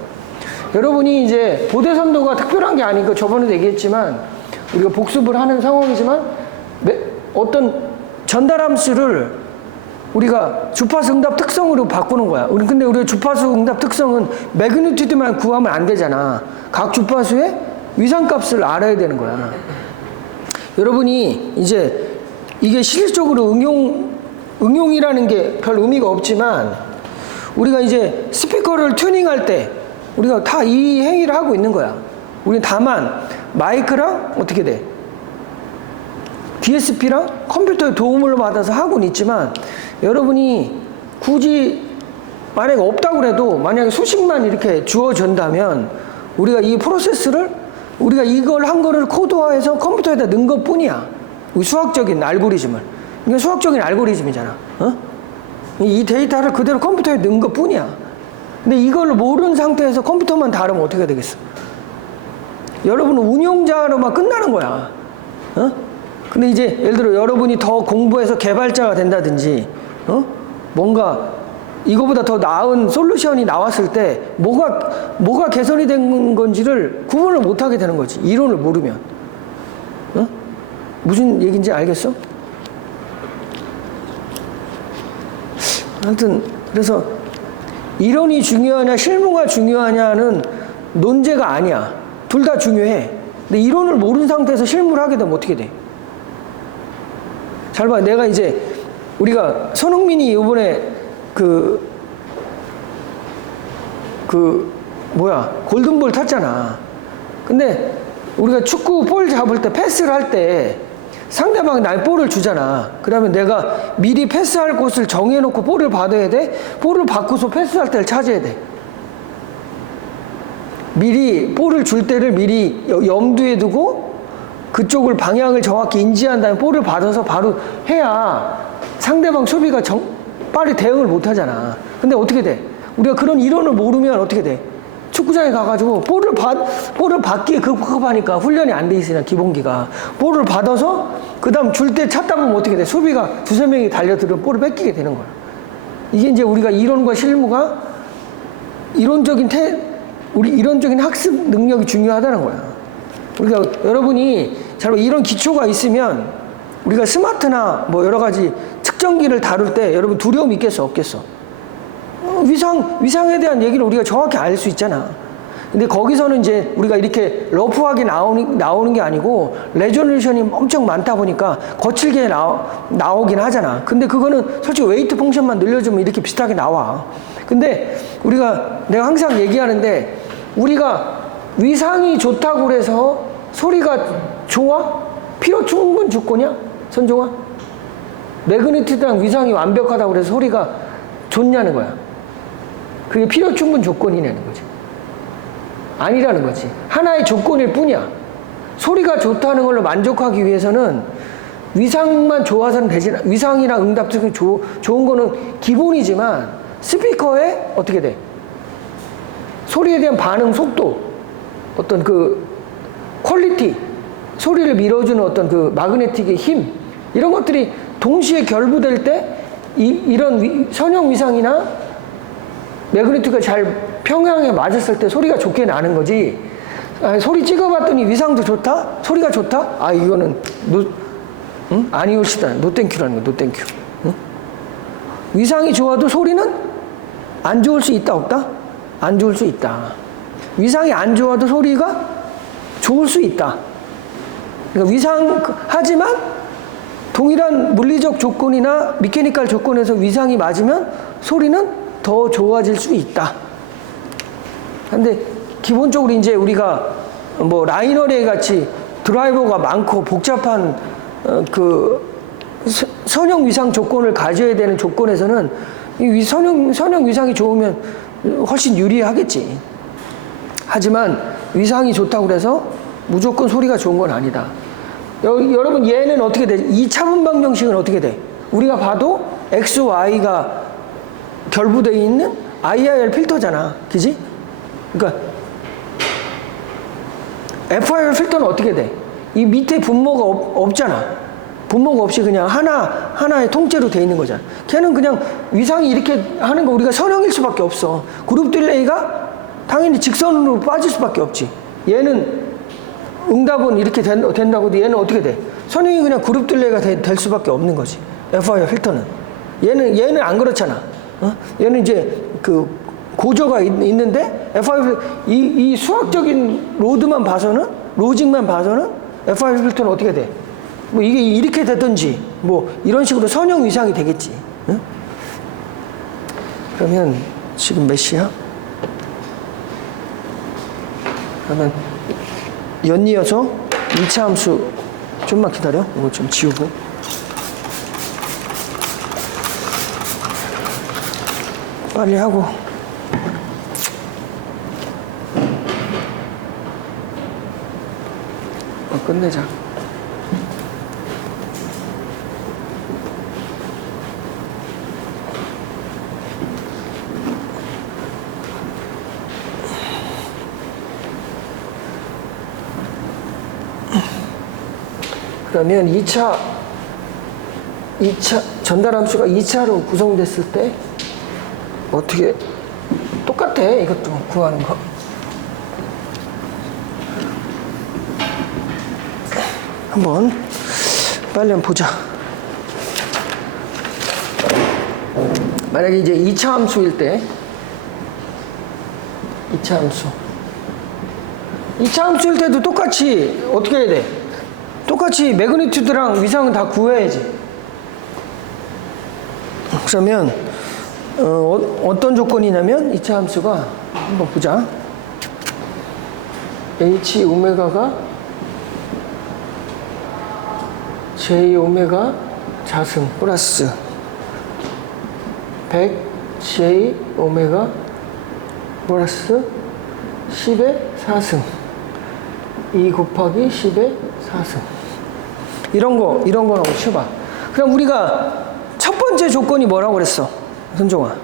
여러분이 이제 보대선도가 특별한 게 아니고 저번에도 얘기했지만 우리가 복습을 하는 상황이지만 어떤 전달함수를 우리가 주파수 응답 특성으로 바꾸는 거야. 근데 우리가 주파수 응답 특성은 매그니튜드만 구하면 안 되잖아. 각 주파수의 위상값을 알아야 되는 거야. 여러분이 이제 이게 실질적으로 응용이라는 게 별 의미가 없지만 우리가 이제 스피커를 튜닝할 때 우리가 다 이 행위를 하고 있는 거야. 우리는 다만 마이크랑 어떻게 돼? DSP랑 컴퓨터의 도움을 받아서 하고는 있지만 여러분이 굳이 만약에 없다고 해도 만약에 수식만 이렇게 주어준다면 우리가 이 프로세스를 우리가 이걸 한 거를 코드화해서 컴퓨터에다 넣은 것 뿐이야. 수학적인 알고리즘을. 이게 수학적인 알고리즘이잖아. 이 데이터를 그대로 컴퓨터에 넣은 것 뿐이야. 근데 이걸 모르는 상태에서 컴퓨터만 다루면 어떻게 되겠어? 여러분은 운용자로만 끝나는 거야. 근데 이제 예를 들어 여러분이 더 공부해서 개발자가 된다든지, 뭔가 이거보다 더 나은 솔루션이 나왔을 때 뭐가 개선이 된 건지를 구분을 못 하게 되는 거지. 이론을 모르면. 무슨 얘기인지 알겠어? 하여튼 그래서 이론이 중요하냐 실무가 중요하냐는 논제가 아니야. 둘 다 중요해. 근데 이론을 모르는 상태에서 실무를 하게 되면 어떻게 돼? 잘 봐. 내가 이제 우리가 손흥민이 이번에 골든볼 탔잖아. 근데 우리가 축구 볼 잡을 때 패스를 할 때 상대방이 날 볼을 주잖아. 그러면 내가 미리 패스할 곳을 정해놓고 볼을 받아야 돼. 볼을 받고서 패스할 때를 찾아야 돼. 미리 볼을 줄 때를 미리 염두에 두고 그쪽을 방향을 정확히 인지한 다음에 볼을 받아서 바로 해야 상대방 수비가 빨리 대응을 못 하잖아. 근데 어떻게 돼? 우리가 그런 이론을 모르면 어떻게 돼? 축구장에 가가지고 볼을 받기에 급급하니까 훈련이 안 돼 있으냐, 기본기가. 볼을 받아서 그 다음 줄 때 찾다 보면 어떻게 돼? 수비가 두세 명이 달려들면 볼을 뺏기게 되는 거야. 이게 이제 우리가 이론과 실무가 우리 이론적인 학습 능력이 중요하다는 거야. 우리가 여러분이 잘 이런 기초가 있으면 우리가 스마트나 여러 가지 측정기를 다룰 때 여러분 두려움이 있겠어, 없겠어? 위상에 대한 얘기를 우리가 정확히 알 수 있잖아. 근데 거기서는 이제 우리가 이렇게 러프하게 나오는 게 아니고 레조루션이 엄청 많다 보니까 거칠게 나오긴 하잖아. 근데 그거는 솔직히 웨이트 펑션만 늘려주면 이렇게 비슷하게 나와. 근데 내가 항상 얘기하는데 우리가 위상이 좋다고 그래서 소리가 좋아? 필요 충분 조건이야? 선종아? 매그니튜드랑 위상이 완벽하다고 그래서 소리가 좋냐는 거야. 그게 필요 충분 조건이냐는 거지. 아니라는 거지. 하나의 조건일 뿐이야. 소리가 좋다는 걸로 만족하기 위해서는 위상만 좋아서는 되지, 위상이랑 응답 중에 좋은 거는 기본이지만 스피커에 어떻게 돼? 소리에 대한 반응 속도, 어떤 그 퀄리티, 소리를 밀어주는 어떤 그 마그네틱의 힘, 이런 것들이 동시에 결부될 때 이런 선형 위상이나 매그니튜드가 잘 평양에 맞았을 때 소리가 좋게 나는 거지. 소리 찍어봤더니 위상도 좋다? 소리가 좋다? 아, 이거는 응? 아니오시다. 노땡큐라는 거야, 노땡큐. 응? 위상이 좋아도 소리는 안 좋을 수 있다, 없다? 안 좋을 수 있다. 위상이 안 좋아도 소리가 좋을 수 있다. 그러니까 하지만 동일한 물리적 조건이나 미케니컬 조건에서 위상이 맞으면 소리는 더 좋아질 수 있다. 근데 기본적으로 이제 우리가 뭐 라이너레이 같이 드라이버가 많고 복잡한 그 선형 위상 조건을 가져야 되는 조건에서는 이 선형 위상이 좋으면 훨씬 유리하겠지. 하지만 위상이 좋다고 그래서 무조건 소리가 좋은 건 아니다. 여러분 얘는 어떻게 돼? 이 차분방 정식은 어떻게 돼? 우리가 봐도 X, Y가 결부되어 있는 IIR 필터잖아. 그지? 그러니까 FIR 필터는 어떻게 돼? 이 밑에 분모가 없잖아. 분모가 없이 그냥 하나의 통째로 돼 있는 거잖아. 걔는 그냥 위상이 이렇게 하는 거 우리가 선형일 수밖에 없어. 그룹 딜레이가 당연히 직선으로 빠질 수밖에 없지. 얘는 응답은 이렇게 된다고 해도 얘는 어떻게 돼? 선형이 그냥 그룹 딜레이가 될 수밖에 없는 거지. FIR 필터는. 얘는 안 그렇잖아. 어? 얘는 이제 그 고저가 있는데 FIR 이 수학적인 로직만 봐서는 FIR 필터는 어떻게 돼? 뭐 이게 이렇게 되든지 뭐 이런 식으로 선형 위상이 되겠지. 응? 그러면 지금 몇 시야? 그러면 연이어서 2차 함수 좀만 기다려. 이거 좀 지우고. 빨리 하고. 끝내자. 그러면 2차 전달함수가 2차로 구성됐을 때 어떻게 똑같아. 이것도 구하는 거. 한번 빨리 한번 보자. 만약에 이제 2차 함수일 때 2차 함수일 때도 똑같이 어떻게 해야 돼? 똑같이 매그니튜드랑 위상은 다 구해야지. 그러면 어떤 조건이냐면 2차 함수가 한번 보자. H 오메가가 J 오메가 자승 플러스 100 J 오메가 플러스 10의 4승 2 곱하기 10의 4승 이런 거라고 쳐봐. 그럼 우리가 첫 번째 조건이 뭐라고 그랬어? 선종아.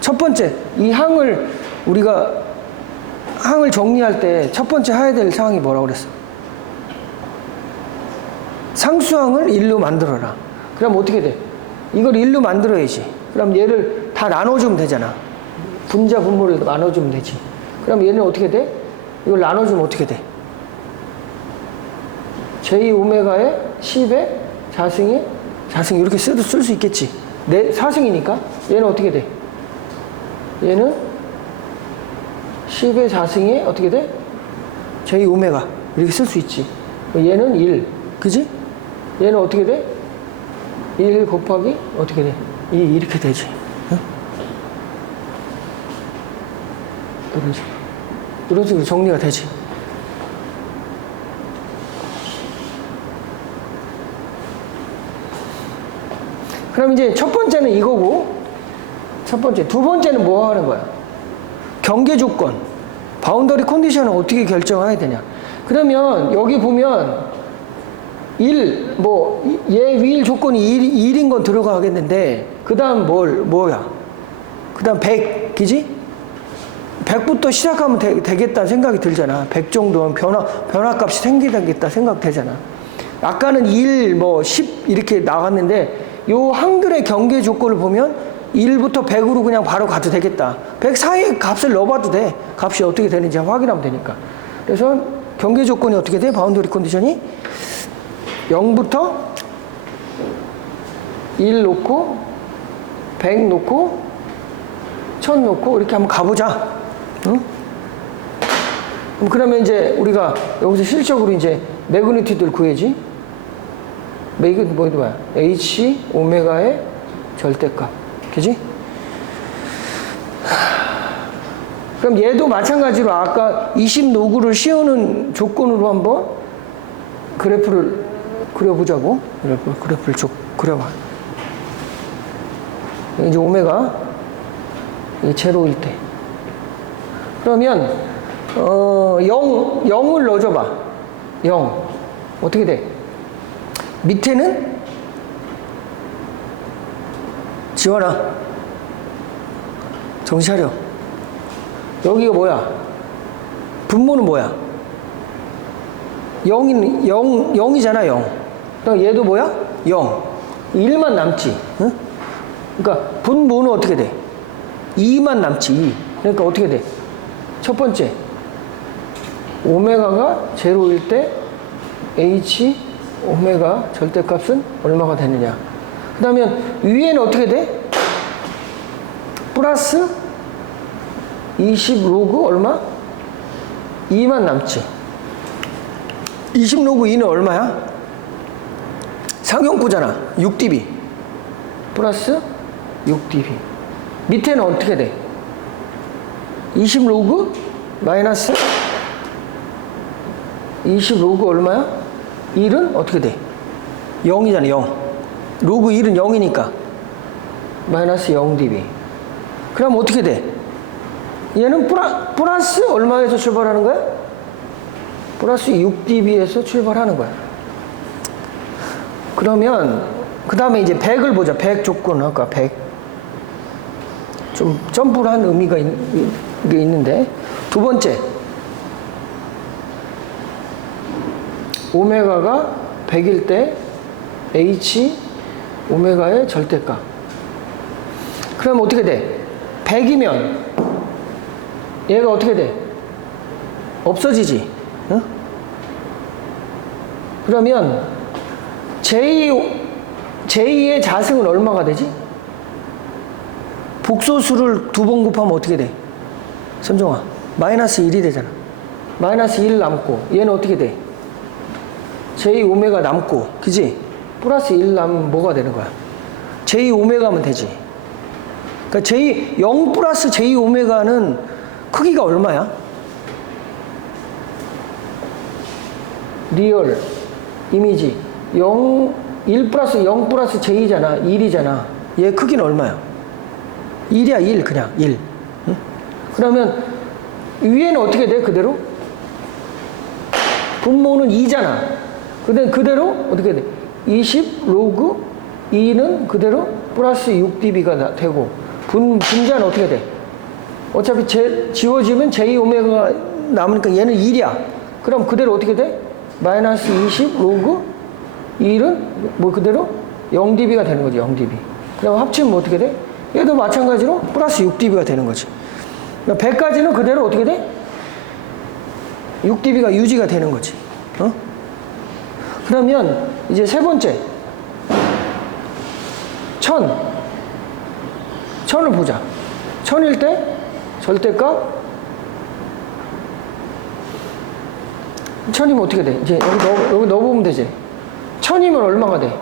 첫 번째 우리가 항을 정리할 때 첫 번째 해야 될 사항이 뭐라고 그랬어? 상수항을 1로 만들어라. 그럼 어떻게 돼? 이걸 1로 만들어야지. 그럼 얘를 다 나눠주면 되잖아. 분자 분모를 나눠주면 되지. 그럼 얘는 어떻게 돼? 이걸 나눠주면 어떻게 돼? J 오메가에 10의 자승이 이렇게 쓸 수 있겠지. 4승이니까 얘는 어떻게 돼? 얘는 10의 자승이 어떻게 돼? J 오메가 이렇게 쓸 수 있지. 얘는 1, 그지? 얘는 어떻게 돼? 1 곱하기 어떻게 돼? 2 이렇게 되지. 응? 이런 식으로 정리가 되지. 그럼 이제 첫 번째는 이거고, 첫 번째. 두 번째는 뭐 하는 거야? 경계 조건. 바운더리 컨디션을 어떻게 결정해야 되냐. 그러면 여기 보면 1, 얘 위일 조건이 1인 건 들어가겠는데, 그 다음 뭐야? 그 다음 100, 그지? 100부터 시작하면 되겠다 생각이 들잖아. 100 정도면 변화값이 생기겠다 생각되잖아. 아까는 1, 10 이렇게 나갔는데, 요 한글의 경계 조건을 보면 1부터 100으로 그냥 바로 가도 되겠다. 100 사이에 값을 넣어봐도 돼. 값이 어떻게 되는지 확인하면 되니까. 그래서 경계 조건이 어떻게 돼? 바운더리 컨디션이 0부터 1 놓고 100 놓고 1000 놓고 이렇게 한번 가보자. 응? 그러면 이제 우리가 여기서 실적으로 이제 매그니튜드를 구해지. 이거 뭐야? H 오메가의 절대값. 그지? 그럼 얘도 마찬가지로 아까 20노구를 씌우는 조건으로 한번 그래프를 그려보자고. 그래프를 그려봐. 이제 오메가 이게 제로일 때. 그러면 0을 넣어줘봐. 0 어떻게 돼? 밑에는 지원아 정신 차려. 여기가 뭐야? 분모는 뭐야? 0이잖아 0. 그럼 얘도 뭐야? 0. 1만 남지. 응? 그러니까 분모는 어떻게 돼? 2만 남지. 2. 그러니까 어떻게 돼? 첫 번째 오메가가 제로일 때 H 오메가 절대값은 얼마가 되느냐. 그 다음에 위에는 어떻게 돼? 플러스 20 로그 얼마? 2만 남지. 20 로그 2는 얼마야? 상용구잖아. 6dB 플러스 6dB. 밑에는 어떻게 돼? 20 로그 마이너스 20 로그 얼마야? 1은 어떻게 돼? 0이잖아 0. 로그 1은 0이니까 마이너스 0dB. 그럼 어떻게 돼? 얘는 플러스 얼마에서 출발하는 거야? 플러스 6dB에서 출발하는 거야. 그러면 그 다음에 이제 100을 보자. 100 조건. 아까 100 좀 점프를 한 의미가 있는데, 두 번째 오메가가 100일 때 H 오메가의 절대값. 그럼 어떻게 돼? 100이면 얘가 어떻게 돼? 없어지지. 응? 그러면 J의 자승은 얼마가 되지? 복소수를 두 번 곱하면 어떻게 돼? 선종아, 마이너스 1이 되잖아. 마이너스 1 남고 얘는 어떻게 돼? J 오메가 남고, 그지? 플러스 1 남으면 뭐가 되는 거야? J 오메가면 되지. 그러니까 0 플러스 J 오메가는 크기가 얼마야? 리얼 이미지 1 플러스 0 플러스 J잖아. 1이잖아. 얘 크기는 얼마야? 1이야 1. 그냥 1. 응? 그러면 위에는 어떻게 돼? 그대로? 분모는 2잖아. 그대로 어떻게 돼? 20 로그 2는 그대로 플러스 6dB가 되고, 분자는 어떻게 돼? 어차피 지워지면 J 오메가가 남으니까 얘는 1이야. 그럼 그대로 어떻게 돼? 마이너스 20 로그 1은 뭐 그대로 0dB가 되는 거지. 0dB. 그럼 합치면 어떻게 돼? 얘도 마찬가지로 플러스 6dB가 되는 거지. 100까지는 그대로 어떻게 돼? 6dB가 유지가 되는 거지. 어? 그러면 이제 세 번째 1000을 보자. 1000일 때 절대값 1000이면 어떻게 돼? 이제 여기 넣어보면 되지. 1000이면 얼마가 돼?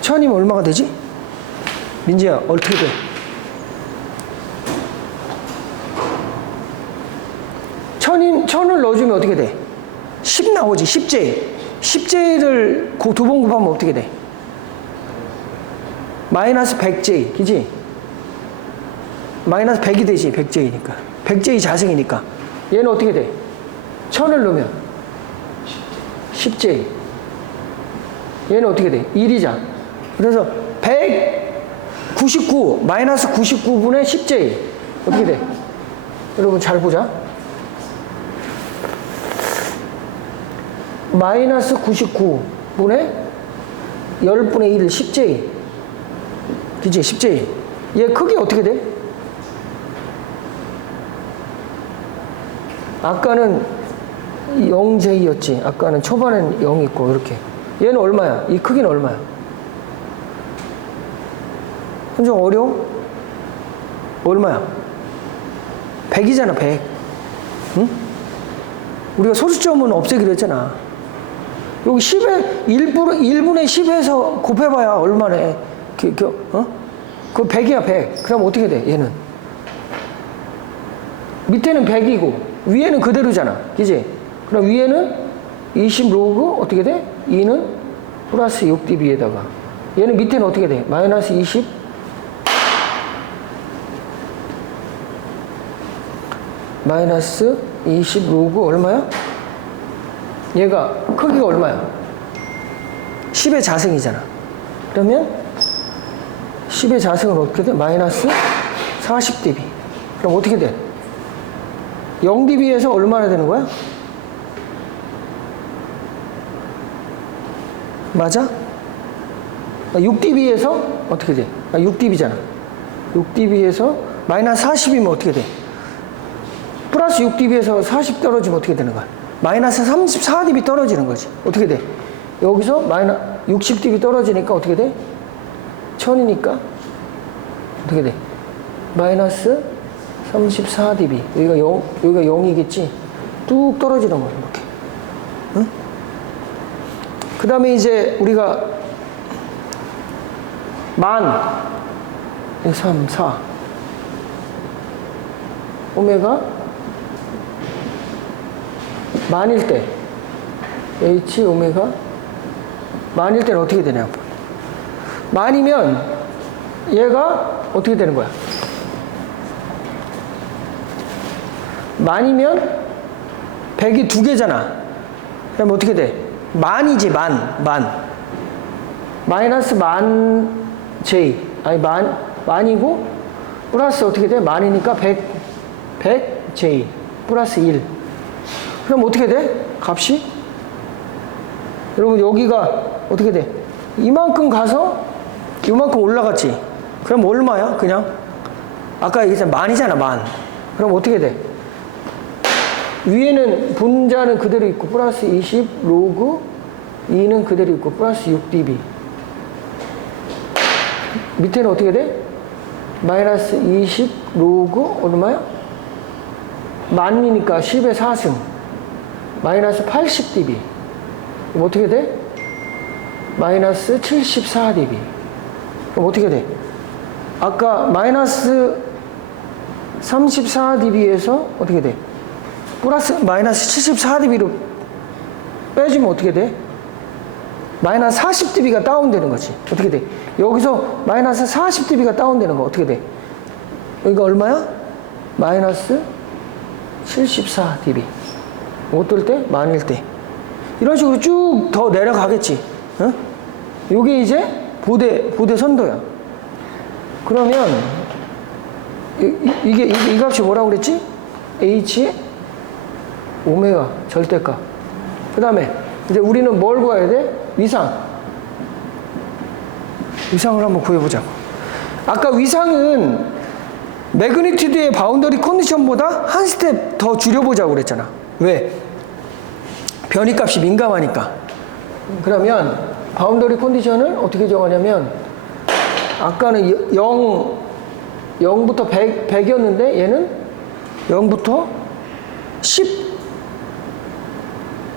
1000이면 얼마가 되지? 민지야, 어떻게 돼? 1000을 넣어주면 어떻게 돼? 10 나오지, 10제. 10J를 두 번 곱하면 어떻게 돼? 마이너스 100J, 그지? 마이너스 100이 되지, 100J니까. 100J 자승이니까. 얘는 어떻게 돼? 1000을 넣으면 10J. 얘는 어떻게 돼? 1이잖아. 그래서 199, 마이너스 99분의 10J. 어떻게 돼? 여러분 잘 보자. 마이너스 99분의 10분의 1, 10J. 그치? 10J. 얘 크기 어떻게 돼? 아까는 0J였지. 아까는 초반엔 0 있고, 이렇게. 얘는 얼마야? 이 크기는 얼마야? 좀 어려워? 얼마야? 100이잖아, 100. 응? 우리가 소수점은 없애기로 했잖아. 여기 10에 1분의 10에서 곱해봐야 얼마네. 어? 그거 100이야, 100. 그럼 어떻게 돼, 얘는? 밑에는 100이고, 위에는 그대로잖아. 그지? 그럼 위에는 20 로그, 어떻게 돼? 2는 플러스 6db에다가. 얘는 밑에는 어떻게 돼? 마이너스 20. 마이너스 20 로그 얼마야? 얘가 크기가 얼마야? 10의 자승이잖아. 그러면 10의 자승은 어떻게 돼? 마이너스 40db. 그럼 어떻게 돼? 0db에서 얼마나 되는 거야? 맞아? 6db에서 어떻게 돼? 6db잖아. 6db에서 마이너스 40이면 어떻게 돼? 플러스 6db에서 40 떨어지면 어떻게 되는 거야? 마이너스 34db 떨어지는 거지. 어떻게 돼? 여기서 마이너스 60db 떨어지니까 어떻게 돼? 1000이니까 어떻게 돼? 마이너스 34db. 여기가 0, 여기가 0이겠지? 뚝 떨어지는 거야, 이렇게. 응? 그 다음에 이제 우리가 10,000, 3, 4 오메가 만일 때 H 오메가 만일 때는 어떻게 되냐? 만이면 얘가 어떻게 되는 거야? 만이면 100이 두 개잖아. 그럼 어떻게 돼? 만이지, 만. 마이너스 만 J. 아니, 만이고, 플러스 어떻게 돼? 만이니까 100 J. 플러스 1. 그럼 어떻게 돼? 값이? 여러분, 여기가 어떻게 돼? 이만큼 가서 이만큼 올라갔지? 그럼 얼마야? 그냥? 아까 얘기했잖아. 만이잖아, 만. 그럼 어떻게 돼? 위에는 분자는 그대로 있고 플러스 20 로그 2는 그대로 있고 플러스 6db. 밑에는 어떻게 돼? 마이너스 20 로그 얼마야? 만이니까 10의 4승 마이너스 80db. 그럼 어떻게 돼? 마이너스 74db. 그럼 어떻게 돼? 아까 마이너스 34db에서 어떻게 돼? 플러스 마이너스 74db로 빼주면 어떻게 돼? 마이너스 40db가 다운되는 거지. 어떻게 돼? 여기서 마이너스 40db가 다운되는 거 어떻게 돼? 여기가 얼마야? 마이너스 74db. 어떨 때? 만일 때. 이런 식으로 쭉 더 내려가겠지. 어? 요게 이제 보대 선도야. 그러면 이 값이 뭐라고 그랬지? H 오메가 절대값. 그 다음에 이제 우리는 뭘 구해야 돼? 위상을 한번 구해보자고. 아까 위상은 매그니튜드의 바운더리 컨디션보다 한 스텝 더 줄여보자고 그랬잖아. 왜? 변이값이 민감하니까. 그러면 바운더리 컨디션을 어떻게 정하냐면 아까는 0부터 100이었는데 얘는 0부터 10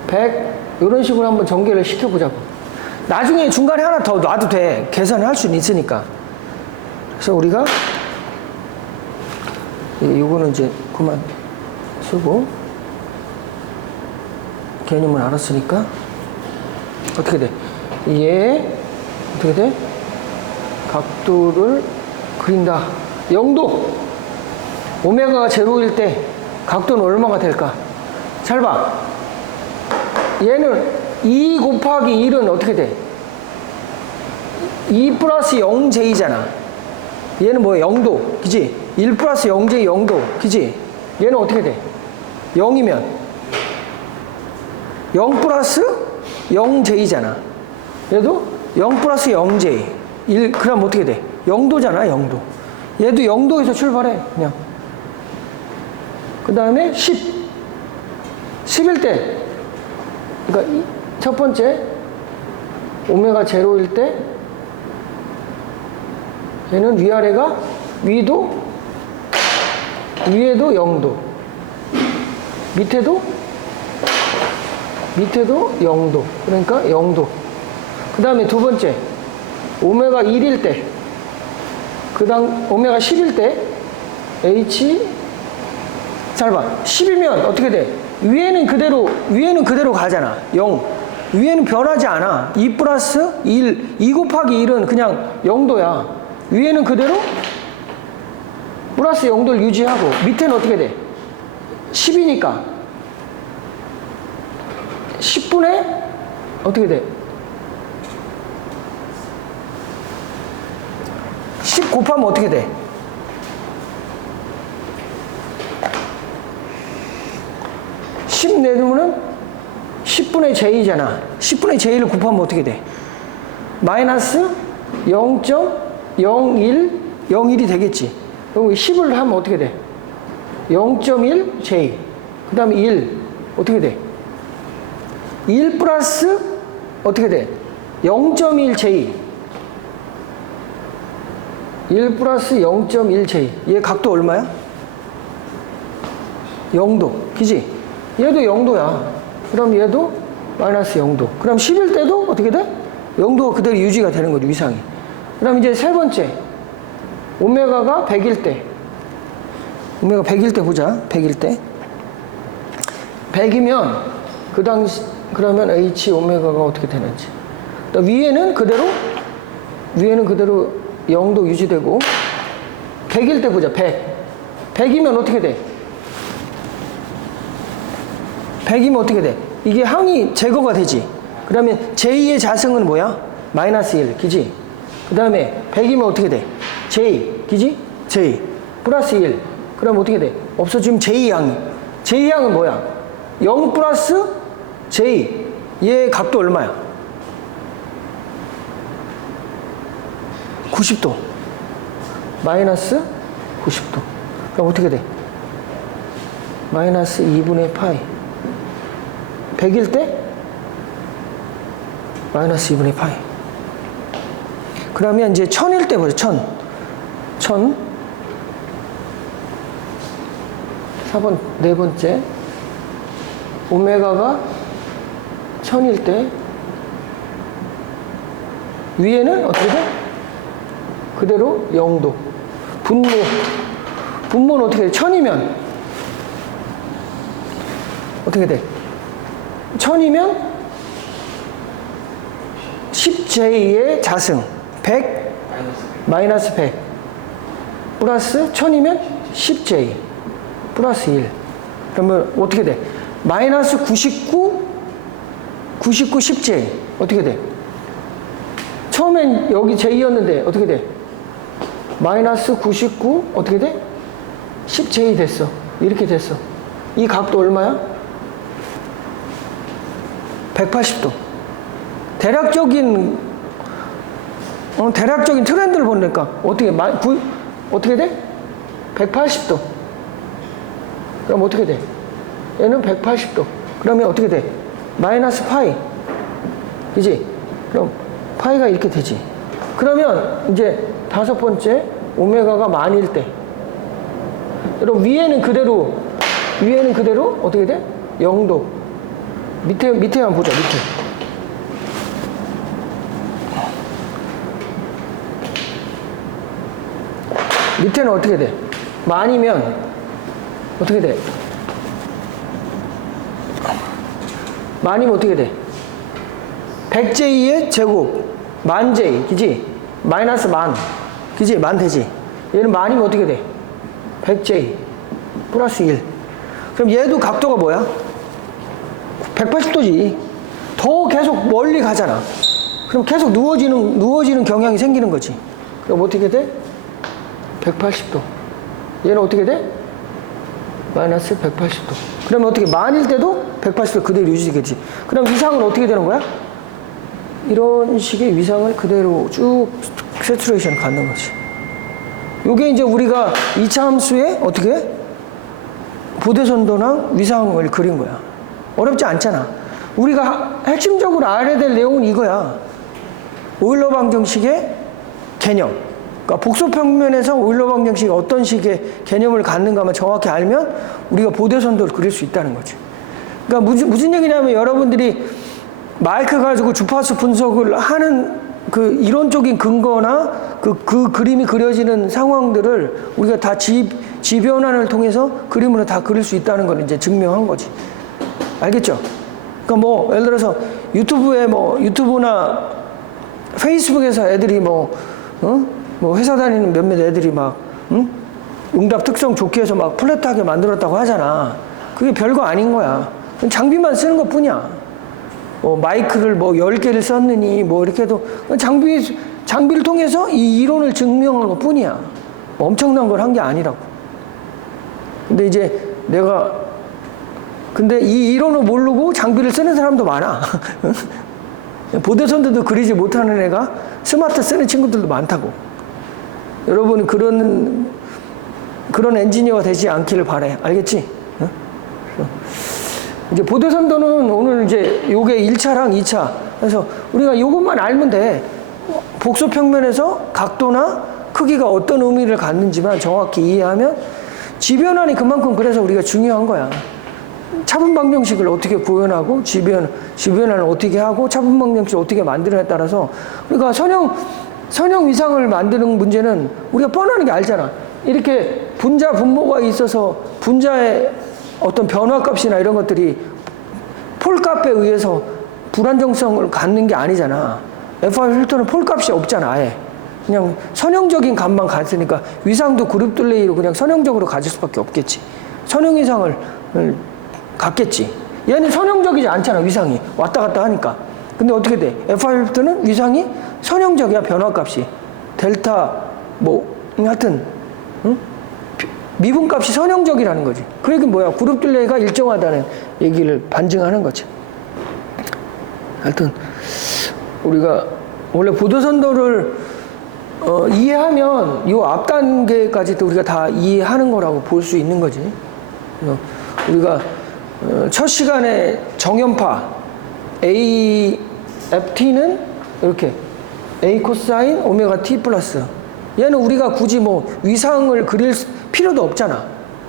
100 이런 식으로 한번 전개를 시켜보자고. 나중에 중간에 하나 더 놔도 돼. 계산을 할 수는 있으니까. 그래서 우리가 이거는 이제 그만 쓰고 개념을 알았으니까 어떻게 돼? 얘 어떻게 돼? 각도를 그린다. 0도. 오메가가 제로일 때 각도는 얼마가 될까? 잘 봐. 얘는 2 곱하기 1은 어떻게 돼? 2 플러스 0j잖아. 얘는 뭐야? 0도. 그지? 1 플러스 0j 0도. 그지? 얘는 어떻게 돼? 0이면 0 플러스 0j잖아. 얘도 0 플러스 0j. 1, 그럼 어떻게 돼? 0도잖아, 0도. 얘도 0도에서 출발해, 그냥. 그 다음에 10. 10일 때, 그러니까 첫 번째, 오메가 제로일 때, 얘는 위아래가 위도, 위에도 0도, 밑에도 0도. 그러니까 0도. 그 다음에 두 번째, 오메가 1일 때, 그 다음 오메가 10일 때, H, 잘 봐. 10이면 어떻게 돼? 위에는 그대로 가잖아. 0. 위에는 변하지 않아. 2 플러스 1, 2 곱하기 1은 그냥 0도야. 위에는 그대로 플러스 0도를 유지하고, 밑에는 어떻게 돼? 10이니까 10분의 어떻게 돼? 10 곱하면 어떻게 돼? 10 내놓으면 10분의 j잖아. 10분의 j를 곱하면 어떻게 돼? 마이너스 0.01이 되겠지. 그럼 10을 하면 어떻게 돼? 0.1j. 그 다음에 1. 어떻게 돼? 1 플러스 어떻게 돼? 0.1j. 1 플러스 0.1j. 얘 각도 얼마야? 0도. 그지? 얘도 0도야. 그럼 얘도 마이너스 0도. 그럼 10일 때도 어떻게 돼? 0도가 그대로 유지가 되는 거죠, 위상이. 그럼 이제 세 번째. 오메가가 100일 때. 오메가 100일 때 보자. 100일 때. 100이면 그 당시, 그러면 H 오메가가 어떻게 되는지. 위에는 그대로 0도 유지되고, 100일 때 보자. 100. 100이면 어떻게 돼? 100이면 어떻게 돼? 이게 항이 제거가 되지. 그러면 J의 자승은 뭐야? 마이너스 1, 그지? 그 다음에 100이면 어떻게 돼? J, 그지? J. 플러스 1. 그럼 어떻게 돼? 없어지면 J항이. J항은 뭐야? 0 플러스 J. 얘 각도 얼마야? 90도. 마이너스 90도. 그럼 어떻게 돼? 마이너스 2분의 파이. 100일 때? 마이너스 2분의 파이. 그러면 이제 1000일 때 보자. 1000. 4번, 네 번째. 오메가가 1000일 때, 위에는 어떻게 돼? 그대로 0도. 분모는 어떻게 돼? 1000이면 어떻게 돼? 1000이면 10j의 자승 100 마이너스 100 플러스 1000이면 10j 플러스 1. 그러면 어떻게 돼? 마이너스 99 10j 어떻게 돼? 처음엔 여기 j였는데 어떻게 돼? 마이너스 99 어떻게 돼? 10j 됐어. 이렇게 됐어. 이 각도 얼마야? 180도. 대략적인 트렌드를 보니까 어떻게 돼? 180도. 그럼 어떻게 돼? 얘는 180도. 그러면 어떻게 돼? 마이너스 파이. 그지? 그럼 파이가 이렇게 되지. 그러면 이제 다섯 번째 오메가가 만일 때. 여러분 위에는 그대로 어떻게 돼? 0도. 밑에만 보자. 밑에는 어떻게 돼? 만이면 어떻게 돼? 만이면 어떻게 돼? 100J의 제곱, 10,000J, 그지? 마이너스 만, 그지? 만 되지? 얘는 만이면 어떻게 돼? 100J 플러스 1. 그럼 얘도 각도가 뭐야? 180도지. 더 계속 멀리 가잖아. 그럼 계속 누워지는 경향이 생기는 거지. 그럼 어떻게 돼? 180도. 얘는 어떻게 돼? 마이너스 180도. 그러면 어떻게 만일 때도 180도 그대로 유지되겠지. 그럼 위상은 어떻게 되는 거야? 이런 식의 위상을 그대로 쭉 세츄레이션을 갖는 거지. 요게 이제 우리가 2차 함수에 어떻게? 보대선도랑 위상을 그린 거야. 어렵지 않잖아. 우리가 핵심적으로 알아야 될 내용은 이거야. 오일러 방정식의 개념. 그러니까 복소평면에서 오일러 방정식이 어떤 식의 개념을 갖는가만 정확히 알면 우리가 보대선도를 그릴 수 있다는 거지. 그러니까 무슨 얘기냐면 여러분들이 마이크 가지고 주파수 분석을 하는 그 이론적인 근거나 그 그림이 그려지는 상황들을 우리가 다 지변환을 통해서 그림으로 다 그릴 수 있다는 걸 이제 증명한 거지. 알겠죠? 그러니까 뭐 예를 들어서 유튜브나 페이스북에서 애들이 뭐 회사 다니는 몇몇 애들이 막 응답 특성 좋게 해서 막 플랫하게 만들었다고 하잖아. 그게 별거 아닌 거야. 장비만 쓰는 것 뿐이야. 마이크를 10개를 썼느니 이렇게 해도 장비를 통해서 이 이론을 증명한 것 뿐이야. 엄청난 걸 한 게 아니라고. 근데 이 이론을 모르고 장비를 쓰는 사람도 많아. 보대선도도 그리지 못하는 애가 스마트 쓰는 친구들도 많다고. 여러분이 그런 엔지니어가 되지 않기를 바래. 알겠지? 이제 보대선도는 오늘 이제 요게 1차랑 2차. 그래서 우리가 요것만 알면 돼. 복소평면에서 각도나 크기가 어떤 의미를 갖는지만 정확히 이해하면 지변환이 그만큼 그래서 우리가 중요한 거야. 차분 방정식을 어떻게 구현하고 지변환을 어떻게 하고 차분 방정식을 어떻게 만드느냐에 따라서 우리가 선형 위상을 만드는 문제는 우리가 뻔하게 알잖아. 이렇게 분자 분모가 있어서 분자의 어떤 변화값이나 이런 것들이 폴값에 의해서 불안정성을 갖는 게 아니잖아. FR 필터는 폴값이 없잖아. 아예 그냥 선형적인 값만 갔으니까 위상도 그룹 딜레이로 그냥 선형적으로 가질 수밖에 없겠지. 선형 위상을 갖겠지. 얘는 선형적이지 않잖아. 위상이 왔다 갔다 하니까. 근데 어떻게 돼? FR 필터는 위상이 선형적이야. 변화값이 델타 하여튼 미분값이 선형적이라는 거지. 그 얘기는 뭐야? 그룹 딜레이가 일정하다는 얘기를 반증하는 거지. 하여튼 우리가 원래 보도선도를 이해하면 이 앞 단계까지도 우리가 다 이해하는 거라고 볼 수 있는 거지. 우리가 첫 시간에 정연파 AFT는 이렇게 A 코사인 오메가 T 플러스, 얘는 우리가 굳이 위상을 그릴 필요도 없잖아.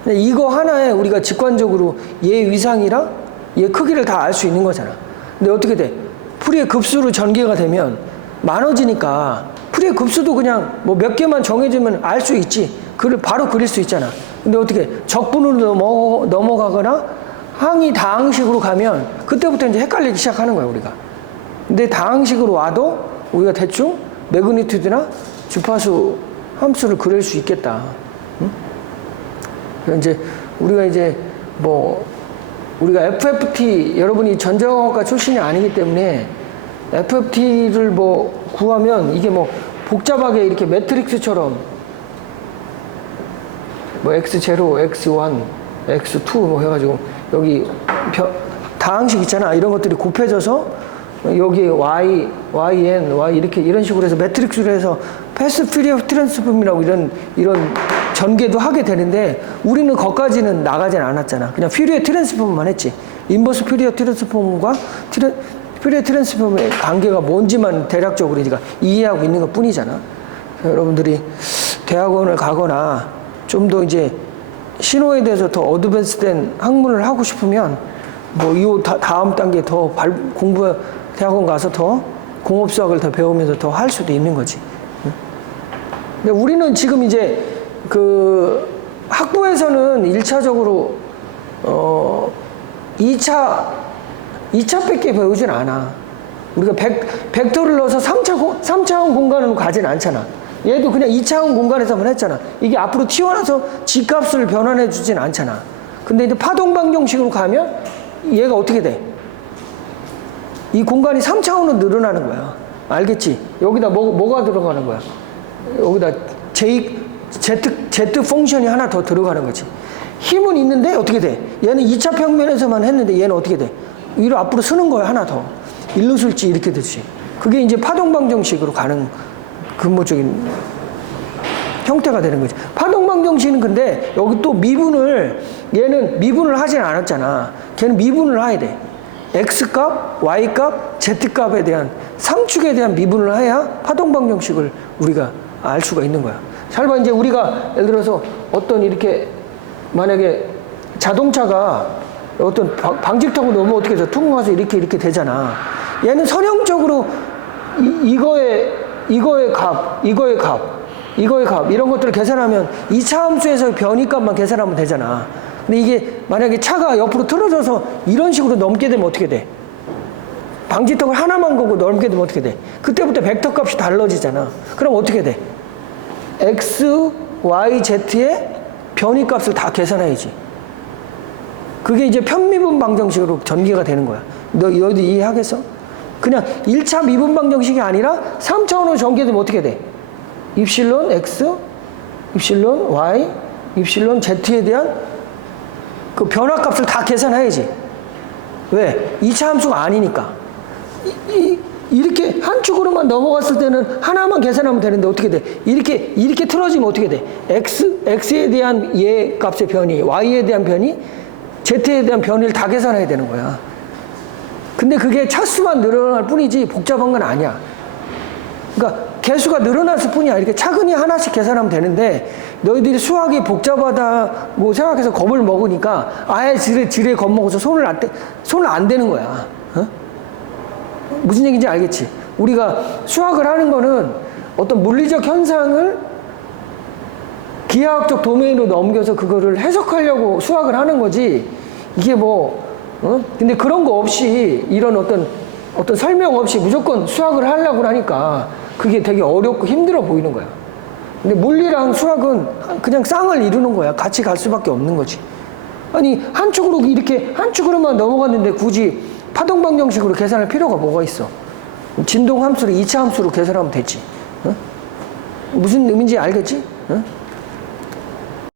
이거 하나에 우리가 직관적으로 얘 위상이랑 얘 크기를 다 알 수 있는 거잖아. 근데 어떻게 돼? 풀이의 급수로 전개가 되면 많아지니까 풀이의 급수도 그냥 몇 개만 정해주면 알 수 있지. 그걸 바로 그릴 수 있잖아. 근데 어떻게 적분으로 넘어가거나 항이 다항식으로 가면 그때부터 이제 헷갈리기 시작하는 거야, 우리가. 근데 다항식으로 와도 우리가 대충 매그니튜드나 주파수 함수를 그릴 수 있겠다. 응? 이제 우리가 우리가 FFT, 여러분이 전자공학과 출신이 아니기 때문에 FFT를 구하면 이게 복잡하게 이렇게 매트릭스처럼 X0, X1, X2 해가지고 여기 다항식 있잖아. 이런 것들이 곱해져서 여기 Y, YN, Y 이런 식으로 해서 매트릭스로 해서 패스 퓨리어 트랜스폼이라고 이런 전개도 하게 되는데 우리는 거기까지는 나가진 않았잖아. 그냥 퓨리어 트랜스폼만 했지. 인버스 퓨리어 트랜스폼과 퓨리어 트랜스폼의 관계가 뭔지만 대략적으로 우리가 이해하고 있는 것 뿐이잖아. 여러분들이 대학원을 가거나 좀 더 이제 신호에 대해서 더 어드밴스된 학문을 하고 싶으면 이 다음 단계 더 공부 대학원 가서 더 공업수학을 더 배우면서 더 할 수도 있는 거지. 근데 우리는 지금 이제 학부에서는 1차적으로 2차밖에 배우진 않아. 우리가 벡터를 넣어서 3차원 공간으로 가진 않잖아. 얘도 그냥 2차원 공간에서만 했잖아. 이게 앞으로 튀어나와서 G값을 변환해 주진 않잖아. 근데 이제 파동방정식으로 가면 얘가 어떻게 돼? 이 공간이 3차원으로 늘어나는 거야. 알겠지? 여기다 뭐가 들어가는 거야? 여기다 Z 펑션이 하나 더 들어가는 거지. 힘은 있는데 어떻게 돼? 얘는 2차 평면에서만 했는데 얘는 어떻게 돼? 위로 앞으로 쓰는 거야, 하나 더. 일루술지 이렇게 되지. 그게 이제 파동방정식으로 가는 근본적인 형태가 되는 거지. 파동방정식은 근데 여기 또 얘는 미분을 하진 않았잖아. 걔는 미분을 해야 돼. X값, Y값, Z값에 대한 3축에 대한 미분을 해야 파동방정식을 우리가 알 수가 있는 거야. 잘 봐, 이제 우리가 예를 들어서 어떤 이렇게 만약에 자동차가 어떤 방직 타고 넘으면 어떻게 돼? 퉁 가서 이렇게 되잖아. 얘는 선형적으로 이거의 값 이런 것들을 계산하면 2차 함수에서 변이값만 계산하면 되잖아. 근데 이게 만약에 차가 옆으로 틀어져서 이런 식으로 넘게 되면 어떻게 돼? 방지턱을 하나만 거고 넘게 되면 어떻게 돼? 그때부터 벡터 값이 달라지잖아. 그럼 어떻게 돼? X, Y, Z의 변이 값을 다 계산해야지. 그게 이제 편미분 방정식으로 전개가 되는 거야. 너희도 이해하겠어? 그냥 1차 미분 방정식이 아니라 3차원으로 전개되면 어떻게 돼? 입실론 X, 입실론 Y, 입실론 Z에 대한 그 변화값을 다 계산해야지. 왜? 2차 함수가 아니니까. 이렇게 한 축으로만 넘어갔을 때는 하나만 계산하면 되는데 어떻게 돼? 이렇게 틀어지면 어떻게 돼? X에 대한 얘 값의 변이, Y에 대한 변이, Z에 대한 변이를 다 계산해야 되는 거야. 근데 그게 차수만 늘어날 뿐이지 복잡한 건 아니야. 그러니까 개수가 늘어났을 뿐이야. 이렇게 차근히 하나씩 계산하면 되는데 너희들이 수학이 복잡하다고 생각해서 겁을 먹으니까 아예 지레 겁먹어서 손을 안 대는 거야. 어? 무슨 얘기인지 알겠지? 우리가 수학을 하는 거는 어떤 물리적 현상을 기하학적 도메인으로 넘겨서 그거를 해석하려고 수학을 하는 거지. 이게 근데 그런 거 없이 이런 어떤 설명 없이 무조건 수학을 하려고 하니까 그게 되게 어렵고 힘들어 보이는 거야. 근데 물리랑 수학은 그냥 쌍을 이루는 거야. 같이 갈 수밖에 없는 거지. 아니, 한 축으로만 넘어갔는데 굳이 파동방정식으로 계산할 필요가 뭐가 있어? 진동 함수를 2차 함수로 계산하면 되지. 어? 무슨 의미인지 알겠지? 어?